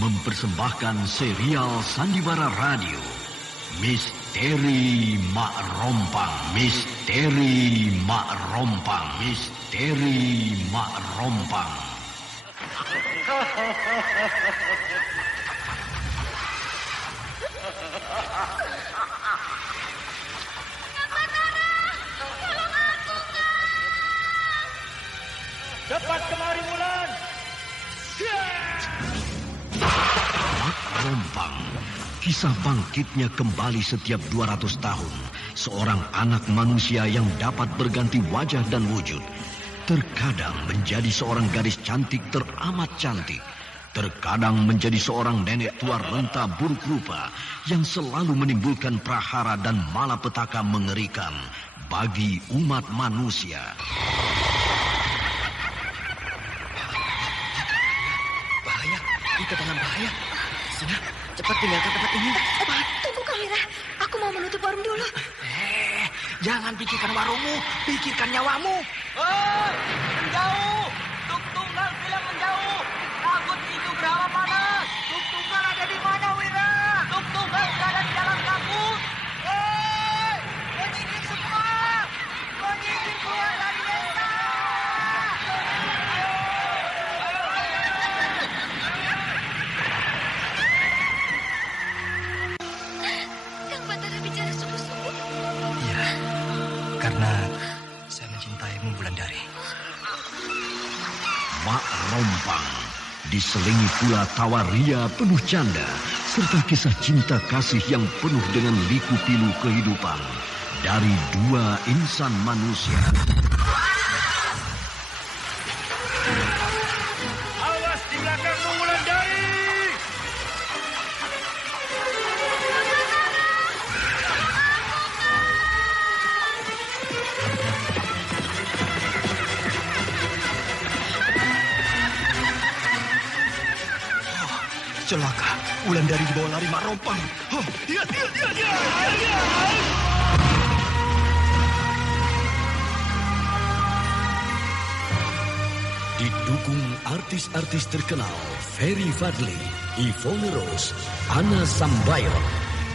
mempersembahkan serial Sandiwara Radio Misteri Mak Rompang. Misteri Mak Rompang. Misteri Mak Rompang. Cepat kemari, Wulan. Mak Rompang. Kisah bangkitnya kembali setiap 200 tahun. Seorang anak manusia yang dapat berganti wajah dan wujud. Terkadang menjadi seorang gadis cantik teramat cantik. Terkadang menjadi seorang nenek tua renta buruk rupa yang selalu menimbulkan prahara dan malapetaka mengerikan bagi umat manusia. Bahaya, kita dalam bahaya. Sudah, cepat tinggalkan tempat ini. Cepat. Tunggu, Kamira. Aku mau menutup warung dulu. Jangan pikirkan warungmu, pikirkan nyawamu. Menjauh. Tuk Tunggal bilang menjauh. Takut itu berapa panas. Tuk Tunggal ada di mana, Wira? Tuk Tunggal berada di dalam kabut. Penyihir semua. Penyihir keluar dari desa. Kang Batara bicara sungguh-sungguh. Iya, karena saya mencintaimu, Wulandari. Mak Rompang diselingi pula tawa ria penuh canda serta kisah cinta kasih yang penuh dengan liku-pilu kehidupan dari dua insan manusia. Awas di belakangmu, Wulandari. Celaka, Wulandari dibawa lari Mak Rompang. Dia. Didukung artis-artis terkenal Ferry Fadli, Yvonne Rose, Anna Sambayon,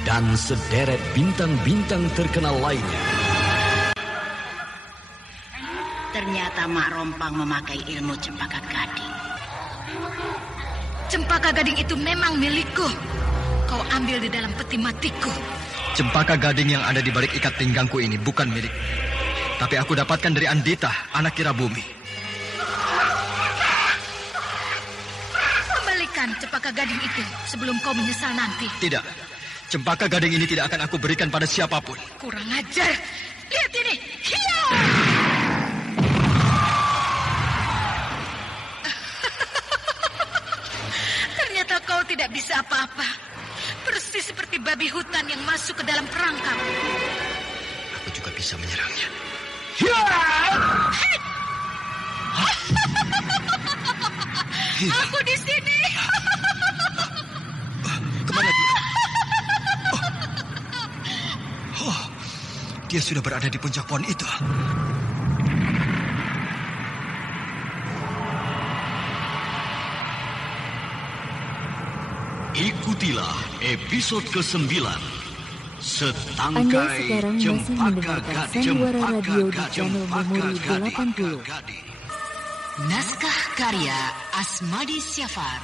dan sederet bintang-bintang terkenal lainnya. Ternyata Mak Rompang memakai ilmu Cempaka Gading. Cempaka Gading itu memang milikku. Kau ambil di dalam peti matiku. Cempaka Gading yang ada di balik ikat pinggangku ini bukan milik. Tapi aku dapatkan dari Andita, anak Kira Bumi. Kembalikan Cempaka Gading itu sebelum kau menyesal nanti. Tidak, Cempaka Gading ini tidak akan aku berikan pada siapapun. Kurang ajar. Lihat ini. Hiya! Ternyata kau tidak bisa apa-apa. Persis seperti babi hutan yang masuk ke dalam perangkap. Aku juga bisa menyerangnya. Aku di sini. Kemana dia? Dia sudah berada di puncak pohon itu. Ikutilah episode ke-9. Anda sekarang masih mendengarkan Sandiwara Radio di channel Memori 80. Naskah karya Asmadi Syafar.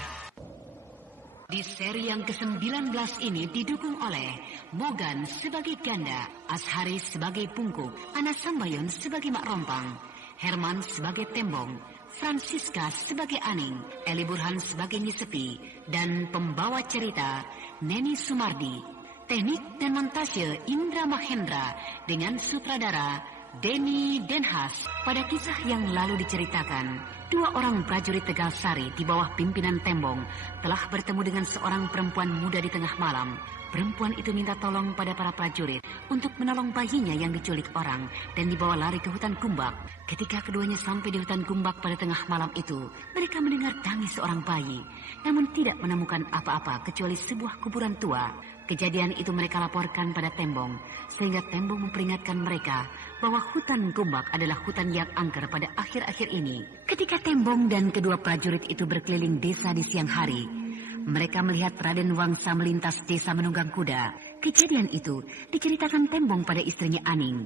Di seri yang ke-19 ini didukung oleh Mogan sebagai Ganda, Asharis sebagai Pungkuk, Ana Sambayon sebagai Mak Rompang, Herman sebagai Tembong, Francisca sebagai Aning, Eli Burhan sebagai Nyi Sepi, dan pembawa cerita Neni Sumardi. Teknik dan montase Indra Mahendra dengan sutradara Denny Denhas. Pada kisah yang lalu diceritakan, 2 orang prajurit Tegal Sari di bawah pimpinan Tembong telah bertemu dengan seorang perempuan muda di tengah malam. Perempuan itu minta tolong pada para prajurit untuk menolong bayinya yang diculik orang dan dibawa lari ke hutan Kumbak. Ketika keduanya sampai di hutan Kumbak pada tengah malam itu, mereka mendengar tangis seorang bayi, namun tidak menemukan apa-apa kecuali sebuah kuburan tua. Kejadian itu mereka laporkan pada Tembong, sehingga Tembong memperingatkan mereka bahwa hutan Kumbak adalah hutan yang angker pada akhir-akhir ini. Ketika Tembong dan kedua prajurit itu berkeliling desa di siang hari, mereka melihat Raden Wangsa melintas desa menunggang kuda. Kejadian itu diceritakan Tembong pada istrinya Aning.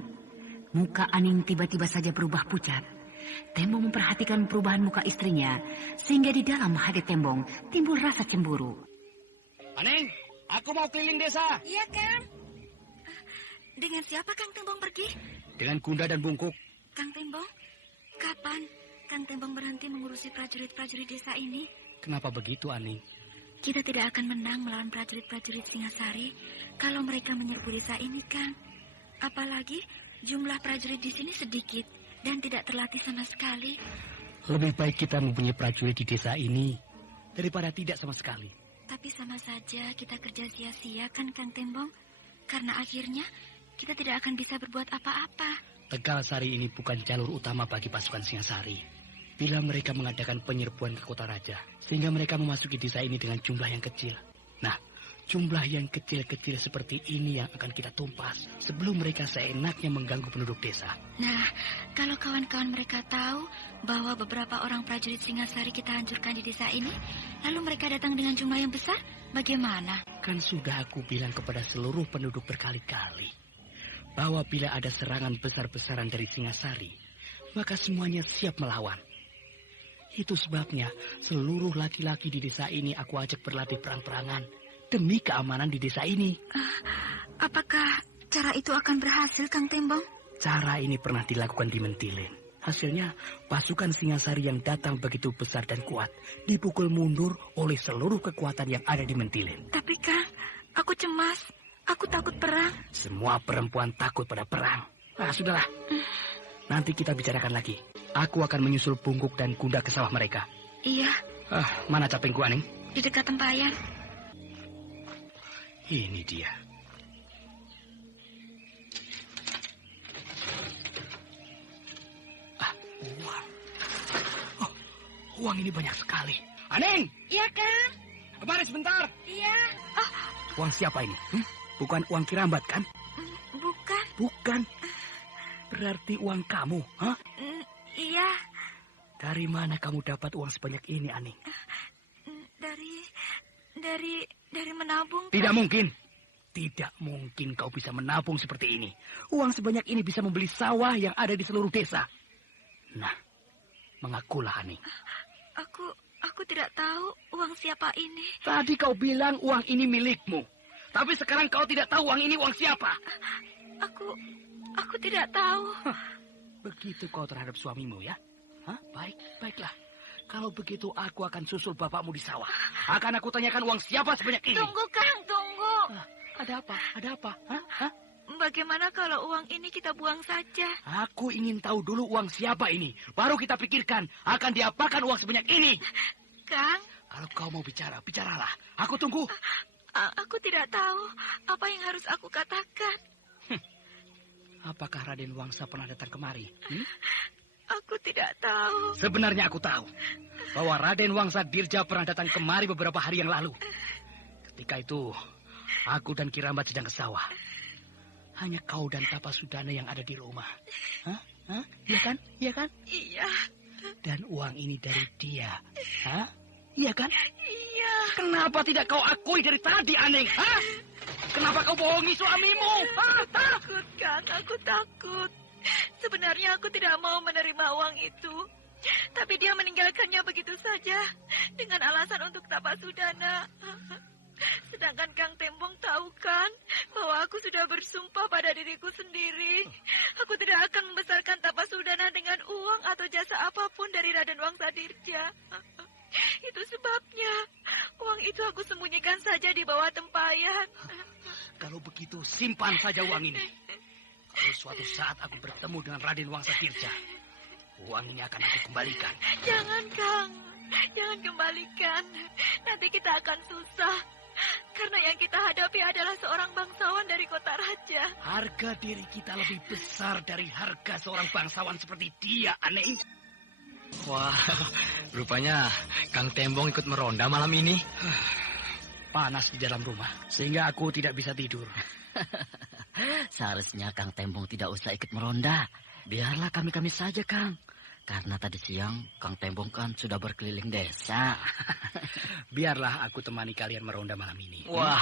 Muka Aning tiba-tiba saja berubah pucat. Tembong memperhatikan perubahan muka istrinya, sehingga di dalam hati Tembong timbul rasa cemburu. Aning, aku mau keliling desa. Iya, Kang. Dengan siapa Kang Tembong pergi? Dengan Gunda dan Bungkuk. Kang Tembong, kapan Kang Tembong berhenti mengurusi prajurit-prajurit desa ini? Kenapa begitu, Aning? Kita tidak akan menang melawan prajurit-prajurit Singasari kalau mereka menyerbu desa ini, Kang. Apalagi jumlah prajurit di sini sedikit dan tidak terlatih sama sekali. Lebih baik kita mempunyai prajurit di desa ini daripada tidak sama sekali. Tapi sama saja kita kerja sia-sia kan, Kang Tembong? Karena akhirnya kita tidak akan bisa berbuat apa-apa. Tegal Sari ini bukan jalur utama bagi pasukan Singasari. Bila mereka mengadakan penyerbuan ke kota raja, sehingga mereka memasuki desa ini dengan jumlah yang kecil. Nah, jumlah yang kecil-kecil seperti ini yang akan kita tumpas sebelum mereka seenaknya mengganggu penduduk desa. Nah, kalau kawan-kawan mereka tahu bahwa beberapa orang prajurit Singasari kita hancurkan di desa ini, lalu mereka datang dengan jumlah yang besar, bagaimana? Kan sudah aku bilang kepada seluruh penduduk berkali-kali bahwa bila ada serangan besar-besaran dari Singasari, maka semuanya siap melawan. Itu sebabnya seluruh laki-laki di desa ini aku ajak berlatih perang-perangan demi keamanan di desa ini. Apakah cara itu akan berhasil, Kang Tembong? Cara ini pernah dilakukan di Mentilin. Hasilnya, pasukan Singasari yang datang begitu besar dan kuat dipukul mundur oleh seluruh kekuatan yang ada di Mentilin. Tapi Kang, aku cemas. Aku takut perang. Semua perempuan takut pada perang. Nah, sudahlah. Nanti kita bicarakan lagi. Aku akan menyusul Bungkuk dan Gunda ke sawah mereka. Iya. Mana capingku, Aning? Di dekat tempayan. Ini dia. Uang. Oh, uang ini banyak sekali. Aning! Iya, Kang. Kemari sebentar. Iya. Uang siapa ini? Bukan uang Kirambat, kan? Bukan. Bukan. Berarti uang kamu, hah? Iya. Dari mana kamu dapat uang sebanyak ini, Aning? Dari menabung. Tidak mungkin. Tidak mungkin kau bisa menabung seperti ini. Uang sebanyak ini bisa membeli sawah yang ada di seluruh desa. Nah, mengakulah, Aning. Aku tidak tahu uang siapa ini. Tadi kau bilang uang ini milikmu. Tapi sekarang kau tidak tahu uang ini uang siapa. Aku tidak tahu. Begitu kau terhadap suamimu, ya? Hah? Baiklah. Kalau begitu aku akan susul bapakmu di sawah. Akan aku tanyakan uang siapa sebanyak ini. Tunggu, Kang, tunggu. Ada apa? Hah? Bagaimana kalau uang ini kita buang saja? Aku ingin tahu dulu uang siapa ini. Baru kita pikirkan akan diapakan uang sebanyak ini. Kang? Kalau kau mau bicara, bicaralah. Aku tunggu. Aku tidak tahu apa yang harus aku katakan. Apakah Raden Wangsa pernah datang kemari? Aku tidak tahu. Sebenarnya aku tahu bahwa Raden Wangsa Dirja pernah datang kemari beberapa hari yang lalu. Ketika itu, aku dan Kirambat sedang ke sawah. Hanya kau dan Tapasudana yang ada di rumah. Hah? Iya kan? Iya. Dan uang ini dari dia. Hah? Iya kan? Iya. Kenapa tidak kau akui dari tadi, Aning? Hah? Kenapa kau bohongi suamimu? Takut, Kang. Aku takut. Sebenarnya aku tidak mau menerima uang itu. Tapi dia meninggalkannya begitu saja. Dengan alasan untuk Tapasudana. Sedangkan Kang Tembong tahu kan bahwa aku sudah bersumpah pada diriku sendiri. Aku tidak akan membesarkan Tapasudana dengan uang atau jasa apapun dari Raden Wangsa Dirja. Itu sebabnya uang itu aku sembunyikan saja di bawah tempayan. Kalau begitu simpan saja uang ini. Kalau suatu saat aku bertemu dengan Raden Wangsa Dirja, uang ini akan aku kembalikan. Jangan, Kang. Jangan kembalikan. Nanti kita akan susah. Karena yang kita hadapi adalah seorang bangsawan dari kota raja. Harga diri kita lebih besar dari harga seorang bangsawan seperti dia, Aning. Wah, rupanya Kang Tembong ikut meronda malam ini. Panas di dalam rumah, sehingga aku tidak bisa tidur. Seharusnya Kang Tembong tidak usah ikut meronda. Biarlah kami saja, Kang. Karena tadi siang Kang Tembong kan sudah berkeliling desa. Biarlah aku temani kalian meronda malam ini. Wah,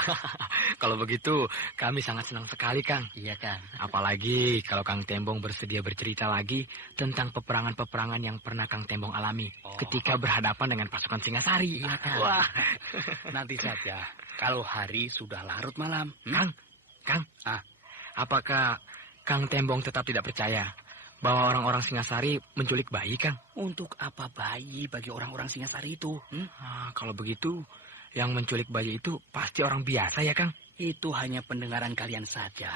kalau begitu kami sangat senang sekali, Kang. Iya, Kang. Apalagi kalau Kang Tembong bersedia bercerita lagi tentang peperangan-peperangan yang pernah Kang Tembong alami ketika berhadapan dengan pasukan Singasari. Iya, Kang. Wah, nanti saja. Kalau hari sudah larut malam. Kang, apakah Kang Tembong tetap tidak percaya bahwa orang-orang Singasari menculik bayi, Kang? Untuk apa bayi bagi orang-orang Singasari itu? Kalau begitu, yang menculik bayi itu pasti orang biasa ya, Kang? Itu hanya pendengaran kalian saja.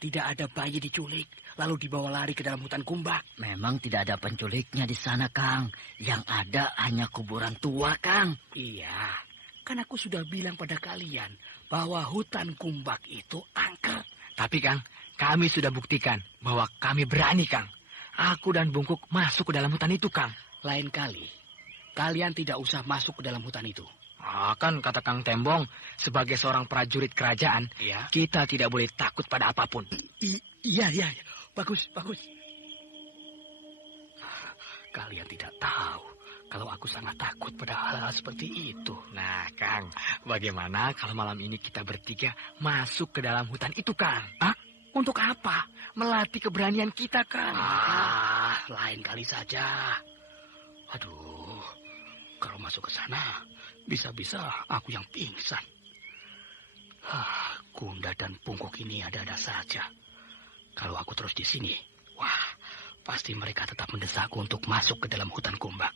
Tidak ada bayi diculik, lalu dibawa lari ke dalam hutan Kumbak. Memang tidak ada penculiknya di sana, Kang. Yang ada hanya kuburan tua, Kang. Iya, kan aku sudah bilang pada kalian bahwa hutan Kumbak itu angker. Tapi, Kang, kami sudah buktikan bahwa kami berani, Kang. Aku dan Bungkuk masuk ke dalam hutan itu, Kang. Lain kali, kalian tidak usah masuk ke dalam hutan itu. Kan kata Kang Tembong, sebagai seorang prajurit kerajaan, kita tidak boleh takut pada apapun. Iya. Bagus. Kalian tidak tahu kalau aku sangat takut pada hal-hal seperti itu. Nah, Kang, bagaimana kalau malam ini kita bertiga masuk ke dalam hutan itu, Kang? Untuk apa? Melatih keberanian kita, Kang. Lain kali saja. Aduh, kalau masuk ke sana, bisa-bisa aku yang pingsan. Gunda dan Bungkuk ini ada-ada saja. Kalau aku terus di sini, pasti mereka tetap mendesakku untuk masuk ke dalam hutan Kumbak.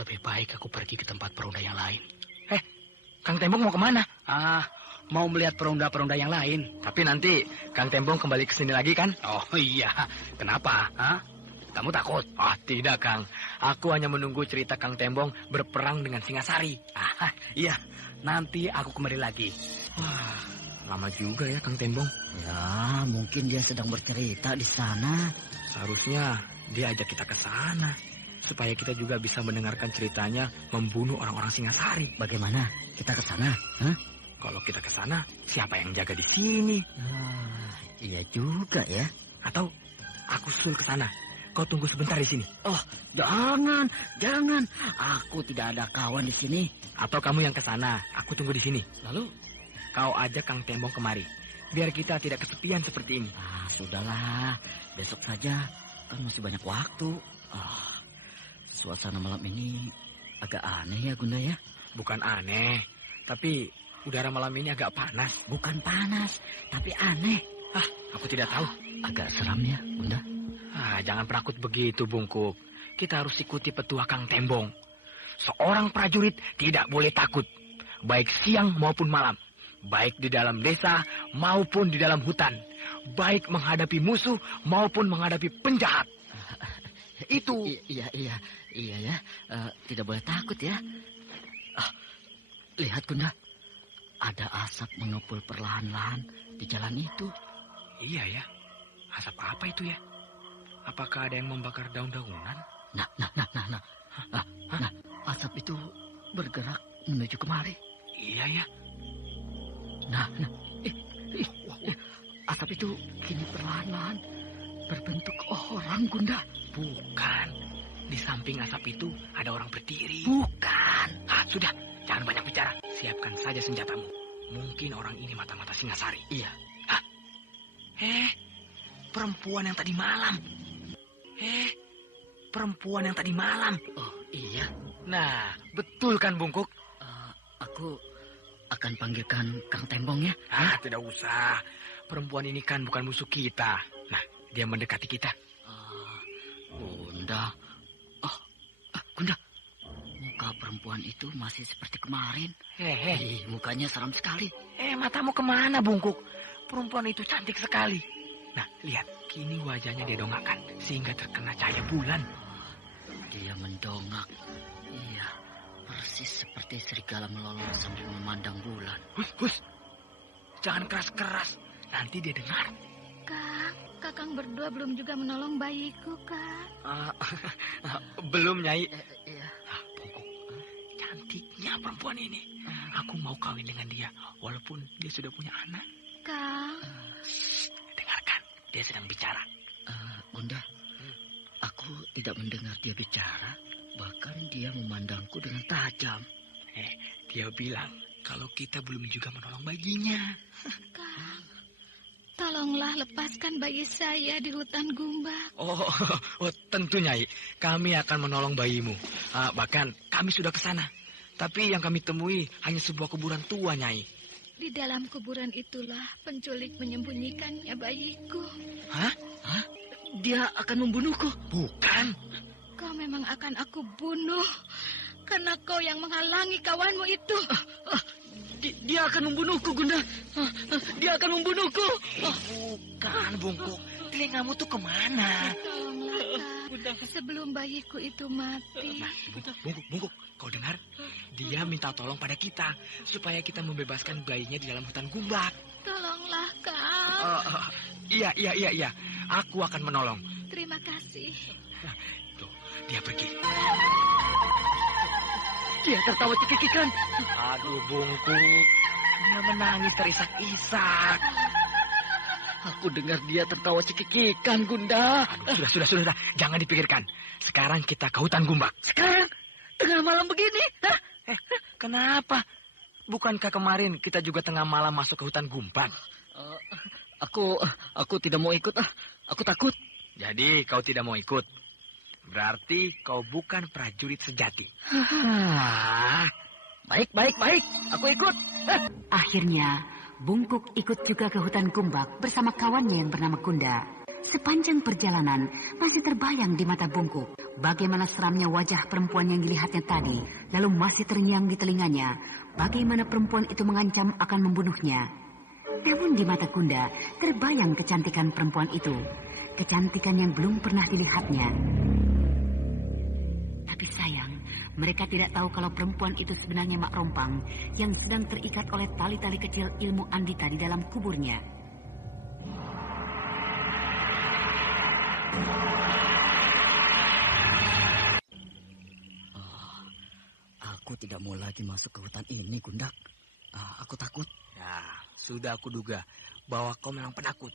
Lebih baik aku pergi ke tempat peronda yang lain. Kang Tembong mau kemana? Mau melihat peronda-peronda yang lain. Tapi nanti Kang Tembong kembali ke sini lagi, kan? Oh iya, kenapa? Kamu takut? Tidak, Kang. Aku hanya menunggu cerita Kang Tembong berperang dengan Singasari. Iya, nanti aku kembali lagi. Lama juga ya Kang Tembong. Ya, mungkin dia sedang bercerita di sana. Seharusnya dia ajak kita ke sana, supaya kita juga bisa mendengarkan ceritanya membunuh orang-orang Singasari. Bagaimana? Kita ke sana? Kalau kita ke sana, siapa yang jaga di sini? Iya juga ya. Atau aku susul ke sana. Kau tunggu sebentar di sini. Jangan. Aku tidak ada kawan di sini. Atau kamu yang ke sana, aku tunggu di sini. Lalu kau ajak Kang Tembong kemari, biar kita tidak kesepian seperti ini. Sudahlah, besok saja. Kan masih banyak waktu. Suasana malam ini agak aneh ya, Gunda ya? Bukan aneh, tapi udara malam ini agak panas. Bukan panas, tapi aneh. Aku tidak tahu. Agak seram ya, Bunda? Jangan penakut begitu, Bungkuk. Kita harus ikuti petua Kang Tembong. Seorang prajurit tidak boleh takut, baik siang maupun malam. Baik di dalam desa maupun di dalam hutan. Baik menghadapi musuh maupun menghadapi penjahat. Itu. Iya ya. Tidak boleh takut ya. Lihat, Gunda. Ada asap mengepul perlahan-lahan di jalan itu. Iya ya. Asap apa itu ya? Apakah ada yang membakar daun-daunan? Nah. Asap itu bergerak menuju kemari. Iya ya. Asap itu kini perlahan-lahan berbentuk orang, Gunda. Bukan. Di samping asap itu ada orang berdiri. Bukan. Sudah, jangan banyak bicara. Siapkan saja senjatamu. Mungkin orang ini mata-mata Singasari. Iya. Perempuan yang tadi malam. Perempuan yang tadi malam. Oh, iya. Nah, betul kan, Bungkuk? Aku akan panggilkan Kang Tembong ya. Tidak usah. Perempuan ini kan bukan musuh kita. Nah, dia mendekati kita. Bunda. Bunda. Muka perempuan itu masih seperti kemarin. Mukanya seram sekali. Matamu kemana, Bungkuk? Perempuan itu cantik sekali. Nah, lihat. Kini wajahnya dia dongakkan sehingga terkena cahaya bulan. Dia mendongak. Iya, persis seperti serigala melolong sambil memandang bulan. Hus. Jangan keras-keras. Nanti dia dengar. Kakang berdua belum juga menolong bayiku, Kak. Belum, Nyai. Iya. Bungkuk, cantiknya perempuan ini. Aku mau kawin dengan dia, walaupun dia sudah punya anak. Kang. Dengarkan, dia sedang bicara. Bunda, Aku tidak mendengar dia bicara, bahkan dia memandangku dengan tajam. Dia bilang kalau kita belum juga menolong bayinya. Kang, tolonglah lepaskan bayi saya di hutan Gumbak. Oh, tentu Nyai. Kami akan menolong bayimu. Bahkan kami sudah ke sana. Tapi yang kami temui hanya sebuah kuburan tua, Nyai. Di dalam kuburan itulah penculik menyembunyikannya bayiku. Hah? Dia akan membunuhku? Bukan. Kau memang akan aku bunuh. Karena kau yang menghalangi kawanmu itu. Dia akan membunuhku, Gunda. Dia akan membunuhku. Bukan, Bungkuk. Telingamu tuh kemana? Tolonglah, Kang. Sebelum bayiku itu mati. Bungkuk. Kau dengar? Dia minta tolong pada kita. Supaya kita membebaskan bayinya di dalam hutan Gumbak. Tolonglah, Kang. Iya. Aku akan menolong. Terima kasih. Tuh, dia pergi. Dia tertawa cekikikan. Aduh, Bungkuk. Dia menangis terisak-isak. Aku dengar dia tertawa cekikikan, Gunda. Aduh, sudah. Jangan dipikirkan. Sekarang kita ke hutan Gumbak. Sekarang? Tengah malam begini? Hah? Kenapa? Bukankah kemarin kita juga tengah malam masuk ke hutan Gumbak? Aku tidak mau ikut. Aku takut. Jadi kau tidak mau ikut? Berarti kau bukan prajurit sejati. Baik. Aku ikut. Akhirnya, Bungkuk ikut juga ke hutan Gumbak bersama kawannya yang bernama Kunda. Sepanjang perjalanan, masih terbayang di mata Bungkuk bagaimana seramnya wajah perempuan yang dilihatnya tadi, lalu masih terngiang di telinganya bagaimana perempuan itu mengancam akan membunuhnya. Namun di mata Kunda terbayang kecantikan perempuan itu, kecantikan yang belum pernah dilihatnya. Tapi sayang, mereka tidak tahu kalau perempuan itu sebenarnya Mak Rompang yang sedang terikat oleh tali-tali kecil ilmu Andita di dalam kuburnya. Aku tidak mau lagi masuk ke hutan ini, Gundak. Aku takut. Ya, sudah aku duga bahwa kau memang penakut.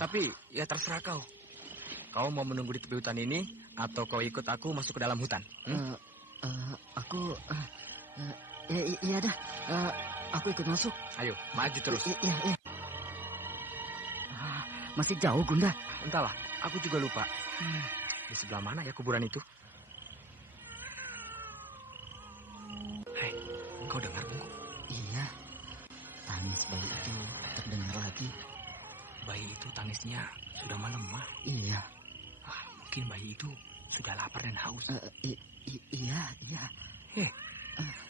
Tapi ya terserah kau. Kau mau menunggu di tepi hutan ini atau kau ikut aku masuk ke dalam hutan? Iya dah. Aku ikut masuk. Ayo, maju terus. Iya. Masih jauh, Gunda. Entahlah, aku juga lupa. Di sebelah mana ya kuburan itu? Hei, kau dengar, Bungkuk? Iya. Tangis bayi itu terdengar lagi. Bayi itu tangisnya sudah melemah. Iya. Mungkin bayi itu sudah lapar dan haus. Iya.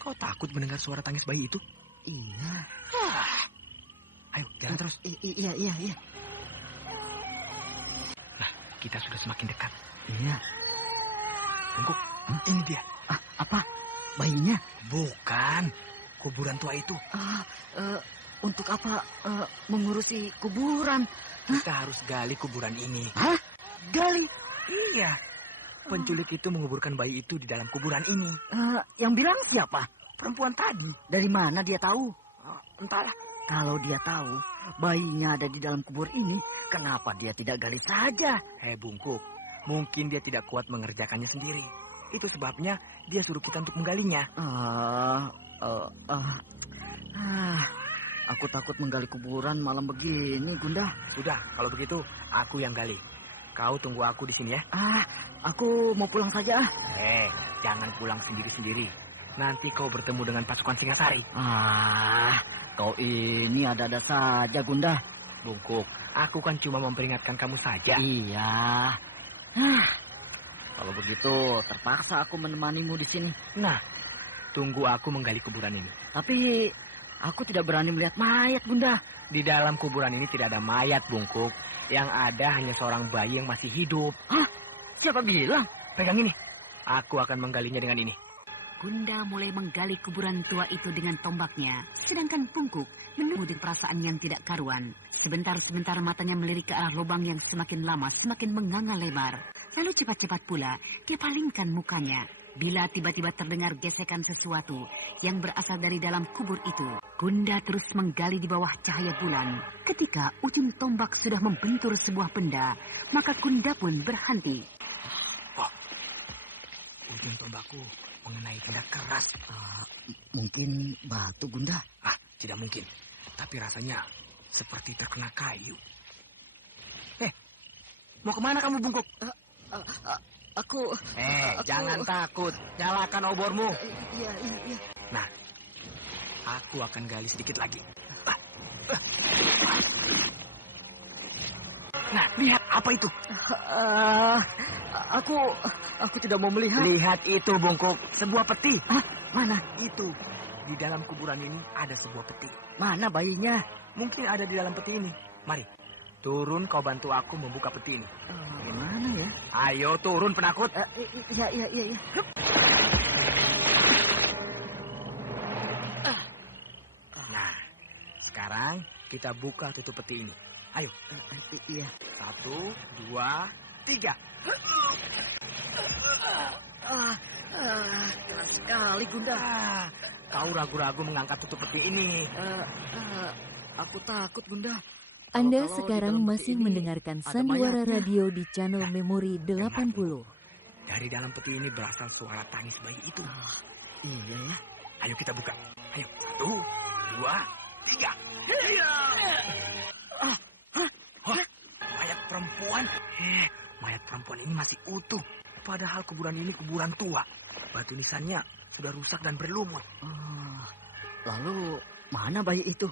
Kau takut mendengar suara tangis bayi itu? Iya. Ayo, jalan terus. Iya. Nah, kita sudah semakin dekat. Iya. Bungkuk, ini dia. Apa? Bayinya? Bukan. Kuburan tua itu. Untuk apa mengurusi kuburan? Kita harus gali kuburan ini. Hah? Gali? Iya. Penculik itu menguburkan bayi itu di dalam kuburan ini. Yang bilang siapa? Perempuan tadi. Dari mana dia tahu? Entahlah. Kalau dia tahu bayinya ada di dalam kubur ini, kenapa dia tidak gali saja? Bungkuk, mungkin dia tidak kuat mengerjakannya sendiri. Itu sebabnya dia suruh kita untuk menggalinya. Aku takut menggali kuburan malam begini, Gunda. Sudah, kalau begitu aku yang gali. Kau tunggu aku di sini ya. Aku mau pulang saja. Jangan pulang sendiri-sendiri. Nanti kau bertemu dengan pasukan Singasari. Kau ini ada-ada saja, Gunda. Bungkuk, aku kan cuma memperingatkan kamu saja. Iya. Kalau begitu, terpaksa aku menemanimu di sini. Nah, tunggu aku menggali kuburan ini. Tapi aku tidak berani melihat mayat, Bunda. Di dalam kuburan ini tidak ada mayat, Bungkuk. Yang ada hanya seorang bayi yang masih hidup. Hah? Siapa bilang? Pegang ini. Aku akan menggalinya dengan ini. Gunda mulai menggali kuburan tua itu dengan tombaknya, sedangkan Bungkuk menunggu perasaan yang tidak karuan. Sebentar-sebentar matanya melirik ke arah lubang yang semakin lama semakin menganga lebar. Lalu cepat-cepat pula dia palingkan mukanya. Bila tiba-tiba terdengar gesekan sesuatu yang berasal dari dalam kubur itu, Gunda terus menggali di bawah cahaya bulan. Ketika ujung tombak sudah membentur sebuah benda, maka Gunda pun berhenti. ujung tombakku mengenai benda keras. Mungkin batu, Gunda. Tidak mungkin. Tapi rasanya seperti terkena kayu. Mau kemana kamu, Bungkuk? Aku... Jangan takut. Nyalakan obormu. Iya. Nah, aku akan gali sedikit lagi. Nah, lihat apa itu? Aku tidak mau melihat. Lihat itu, Bungkuk. Sebuah peti. Mana? Itu. Di dalam kuburan ini ada sebuah peti. Mana bayinya? Mungkin ada di dalam peti ini. Mari, turun kau bantu aku membuka peti ini. Gimana ya? Ayo turun, penakut. Iya. Nah, sekarang kita buka tutup peti ini. Ayo. Iya. 1, 2, 3. Keras sekali, Gunda. Kau ragu-ragu mengangkat tutup peti ini. Aku takut, Gunda. Anda Kalau sekarang di dalam masih peti ini mendengarkan ada Sandiwara mayatnya. Radio di channel Memori 80. Dari dalam peti ini berasal suara tangis bayi itu. Iya ya. Ayo kita buka. Ayo. 1, 2, 3. Mayat perempuan. Mayat perempuan ini masih utuh. Padahal kuburan ini kuburan tua. Batu nisannya sudah rusak dan berlumut. Lalu mana bayi itu?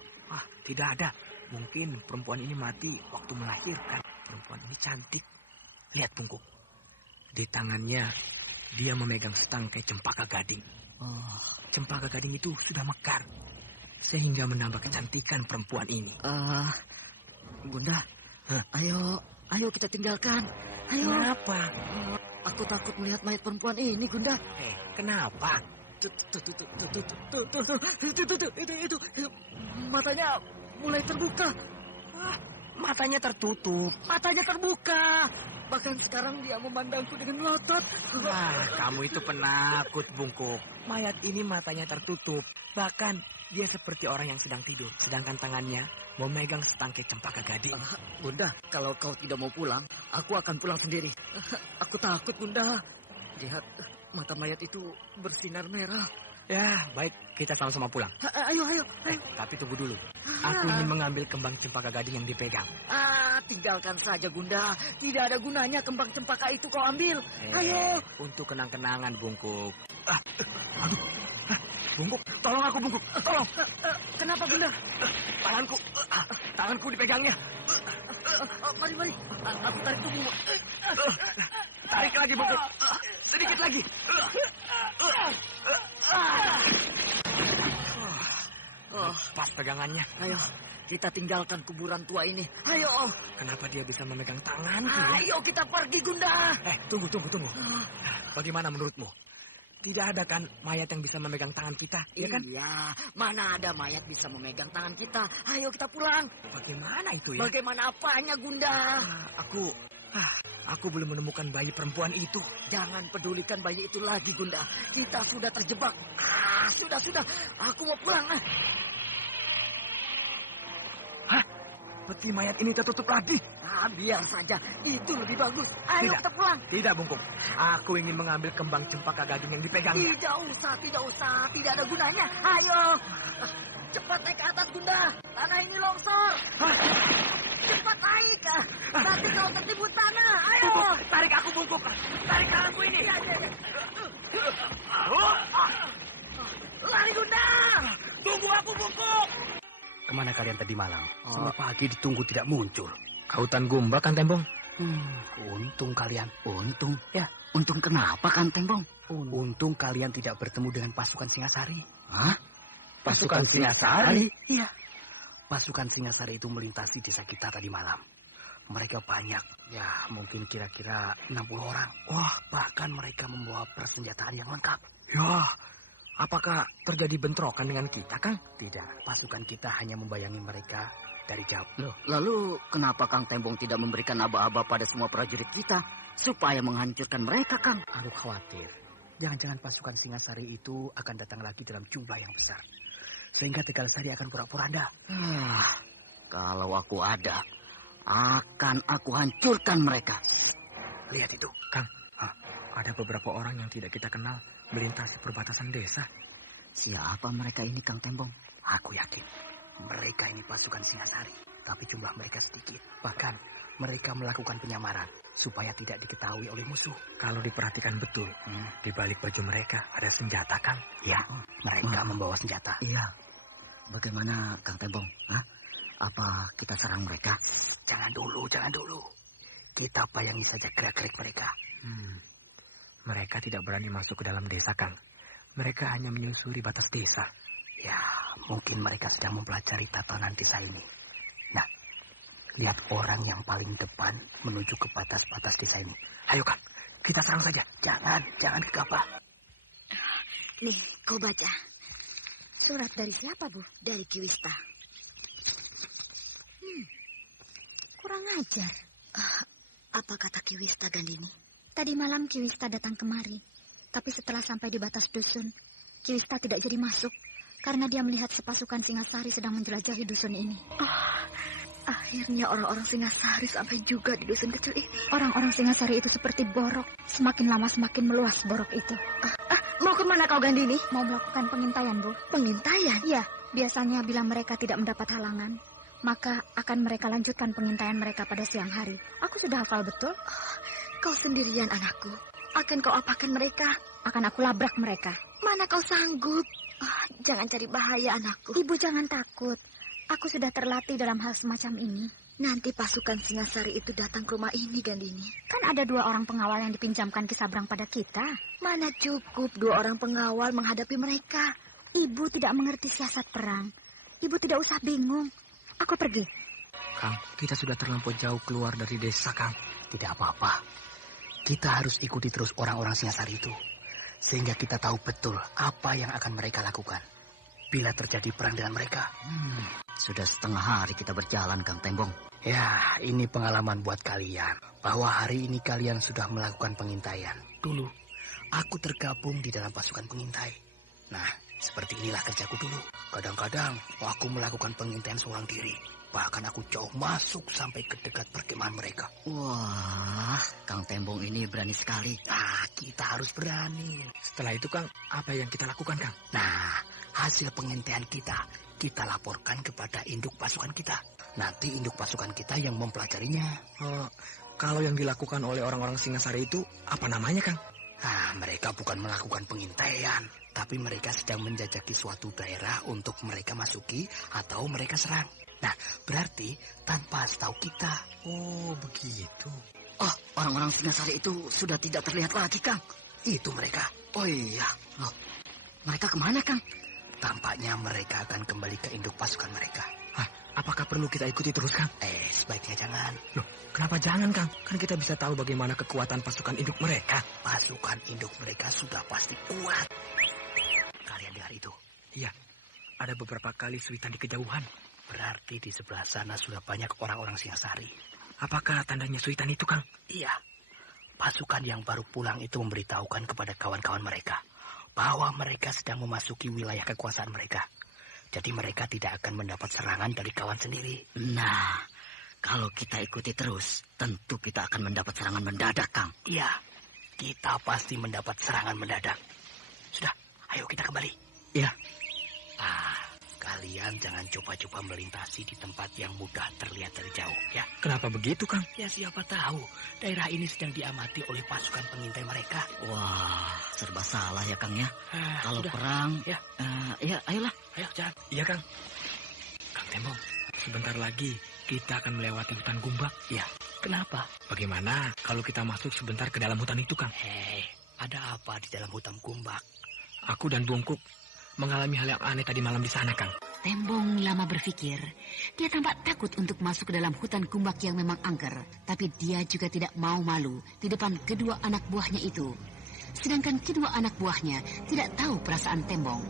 Tidak ada. Mungkin perempuan ini mati waktu melahirkan. Perempuan ini cantik. Lihat, Bungkuk. Di tangannya dia memegang setangkai cempaka gading. Cempaka gading itu sudah mekar. Sehingga menambah kecantikan perempuan ini. Bunda, ayo kita tinggalkan. Ayo. Kenapa? Aku takut melihat mayat perempuan ini, Gunda. Kenapa? Itu matanya mulai terbuka. Matanya tertutup. Matanya terbuka. Bahkan sekarang dia memandangku dengan melotot. Kamu itu penakut, Bungkuk. Mayat ini matanya tertutup. Bahkan dia seperti orang yang sedang tidur. Sedangkan tangannya memegang setangkai cempaka gading. Bunda, kalau kau tidak mau pulang, aku akan pulang sendiri. Aku takut, Bunda. Lihat, mata mayat itu bersinar merah. Ya, baik. Kita sama-sama pulang. Ayo. Tapi tunggu dulu. Aku ingin mengambil kembang cempaka gading yang dipegang. Tinggalkan saja, Bunda. Tidak ada gunanya kembang cempaka itu kau ambil. Ayo. Untuk kenang-kenangan, Bungkuk. Aduh. Bungkuk, tolong aku, Bungkuk. Tolong. Kenapa, Bunda? Tanganku dipegangnya. Mari. Aku tarik tubuhmu. Tarik lagi, Bungkuk. Sedikit lagi. Pas pegangannya. Ayo, kita tinggalkan kuburan tua ini. Ayo. Kenapa dia bisa memegang tanganku? Ayo kita pergi, Gunda. Tunggu. Bagaimana menurutmu? Tidak ada kan mayat yang bisa memegang tangan kita, ya kan? Iya, mana ada mayat bisa memegang tangan kita. Ayo kita pulang. Bagaimana itu ya? Bagaimana apanya, Gunda? Aku belum menemukan bayi perempuan itu. Jangan pedulikan bayi itu lagi, Gunda. Kita sudah terjebak. Sudah. Aku mau pulang. Peti mayat ini tertutup lagi. Biar saja. Itu lebih bagus. Ayo kita pulang. Tidak, Bungkuk. Aku ingin mengambil kembang cempaka gading yang dipegang. Tidak usah. Tidak ada gunanya. Ayo. Cepat naik ke atas, Bunda. Tanah ini longsor. Cepat naik. Nanti kau tertimbun tanah. Ayo. Bungkuk, tarik aku, Bungkuk. Tarik tanganku ini. Lari, Bunda. Tunggu aku, Bungkuk. Kemana kalian tadi malam? Sampai pagi ditunggu tidak muncul. Hutan Gumba, kan, Tembong? Untung kalian. Untung? Ya. Untung kenapa, kan, Tembong? Untung kalian tidak bertemu dengan pasukan Singasari. Pasukan Singasari? Iya. Pasukan Singasari itu melintasi desa kita tadi malam. Mereka banyak. Ya, mungkin kira-kira 60 orang. Wah, bahkan mereka membawa persenjataan yang lengkap. Ya, apakah terjadi bentrokan dengan kita, Kang? Tidak, pasukan kita hanya membayangi mereka dari jauh. Loh, lalu kenapa Kang Tembong tidak memberikan aba-aba pada semua prajurit kita supaya menghancurkan mereka, Kang? Aku khawatir. Jangan-jangan pasukan Singasari itu akan datang lagi dalam jumlah yang besar. Sehingga Tegal Sari akan pura-pura ada. Kalau aku ada, akan aku hancurkan mereka. Lihat itu, Kang. Ada beberapa orang yang tidak kita kenal melintasi perbatasan desa. Siapa mereka ini, Kang Tembong? Aku yakin mereka ini pasukan Singasari, tapi jumlah mereka sedikit. Bahkan mereka melakukan penyamaran supaya tidak diketahui oleh musuh. Kalau diperhatikan betul, di balik baju mereka ada senjata, Kang. Ya, mereka membawa senjata. Iya. Bagaimana, Kang Tembong? Hah? Apa kita serang mereka? Jangan dulu. Kita bayangi saja gerak-gerik mereka. Mereka tidak berani masuk ke dalam desa, Kang. Mereka hanya menyusuri batas desa. Ya, mungkin mereka sedang mempelajari tatanan desa ini. Nah, lihat orang yang paling depan menuju ke batas-batas desa ini. Ayo, Kang, kita serang saja. Jangan gegabah. Nih, kau baca. Surat dari siapa, Bu? Dari Ki Wista. Kurang ajar. Apa kata Ki Wista, Gandini? Tadi malam Ki Wista datang kemari. Tapi setelah sampai di batas dusun, Ki Wista tidak jadi masuk karena dia melihat sepasukan Singasari sedang menjelajahi dusun ini. Akhirnya orang-orang Singasari sampai juga di dusun kecil ini. Orang-orang Singasari itu seperti borok. Semakin lama semakin meluas borok itu. Mau kemana kau, Gandini? Mau melakukan pengintaian, Bu. Pengintaian? Ya, biasanya bila mereka tidak mendapat halangan, maka akan mereka lanjutkan pengintaian mereka pada siang hari. Aku sudah hafal betul. Kau sendirian, anakku. Akan kau apakan mereka? Akan aku labrak mereka. Mana kau sanggup? Jangan cari bahaya, anakku. Ibu jangan takut. Aku sudah terlatih dalam hal semacam ini. Nanti pasukan Singasari itu datang ke rumah ini, Gandini. Kan ada 2 orang pengawal yang dipinjamkan Ki Sabrang pada kita. Mana cukup 2 orang pengawal menghadapi mereka. Ibu tidak mengerti siasat perang. Ibu tidak usah bingung. Aku pergi. Kang, kita sudah terlampau jauh keluar dari desa, Kang. Tidak apa-apa. Kita harus ikuti terus orang-orang Singasari itu. Sehingga kita tahu betul apa yang akan mereka lakukan bila terjadi perang dengan mereka. Sudah setengah hari kita berjalan, Kang Tembong. Ya, ini pengalaman buat kalian. Bahwa hari ini kalian sudah melakukan pengintaian. Dulu, aku tergabung di dalam pasukan pengintai. Nah, seperti inilah kerjaku dulu. Kadang-kadang, aku melakukan pengintaian seorang diri. Bahkan aku jauh masuk sampai ke dekat perkemahan mereka. Wah, Kang Tembong ini berani sekali. Kita harus berani. Setelah itu, Kang, apa yang kita lakukan, Kang? Nah, hasil pengintaian kita laporkan kepada induk pasukan kita. Nanti induk pasukan kita yang mempelajarinya. Kalau yang dilakukan oleh orang-orang Singasari itu, apa namanya, Kang? Mereka bukan melakukan pengintaian, tapi mereka sedang menjajaki suatu daerah untuk mereka masuki atau mereka serang. Nah, berarti tanpa setahu kita. Oh, begitu. Oh, orang-orang Singasari itu sudah tidak terlihat lagi, Kang. Itu mereka. Oh iya. Loh, mereka kemana, Kang? Tampaknya mereka akan kembali ke induk pasukan mereka. Apakah perlu kita ikuti terus, Kang? Sebaiknya jangan. Loh, kenapa jangan, Kang? Kan kita bisa tahu bagaimana kekuatan pasukan induk mereka. Pasukan induk mereka sudah pasti kuat. Kalian dengar itu? Iya, ada beberapa kali suitan di kejauhan. Berarti di sebelah sana sudah banyak orang-orang Singasari. Apakah tandanya suitan itu, Kang? Iya. Pasukan yang baru pulang itu memberitahukan kepada kawan-kawan mereka bahwa mereka sedang memasuki wilayah kekuasaan mereka. Jadi mereka tidak akan mendapat serangan dari kawan sendiri. Nah, kalau kita ikuti terus, tentu kita akan mendapat serangan mendadak, Kang. Iya, kita pasti mendapat serangan mendadak. Sudah, ayo kita kembali. Iya. Kalian jangan coba-coba melintasi di tempat yang mudah terlihat dari jauh, ya. Kenapa begitu, Kang? Ya, siapa tahu daerah ini sedang diamati oleh pasukan pengintai mereka. Wah, serba salah ya, Kang ya. Kalau sudah. perang, ya, ayolah. Ayo, jalan. Iya, Kang. Kang Tembong, sebentar lagi kita akan melewati hutan Gumbak. Ya, kenapa? Bagaimana kalau kita masuk sebentar ke dalam hutan itu, Kang? Ada apa di dalam hutan Gumbak? Aku dan Bungkuk mengalami hal yang aneh tadi malam di sana, Kang. Tembong lama berpikir. Dia tampak takut untuk masuk ke dalam hutan Gumbak yang memang angker. Tapi dia juga tidak mau malu di depan kedua anak buahnya itu. Sedangkan kedua anak buahnya tidak tahu perasaan Tembong.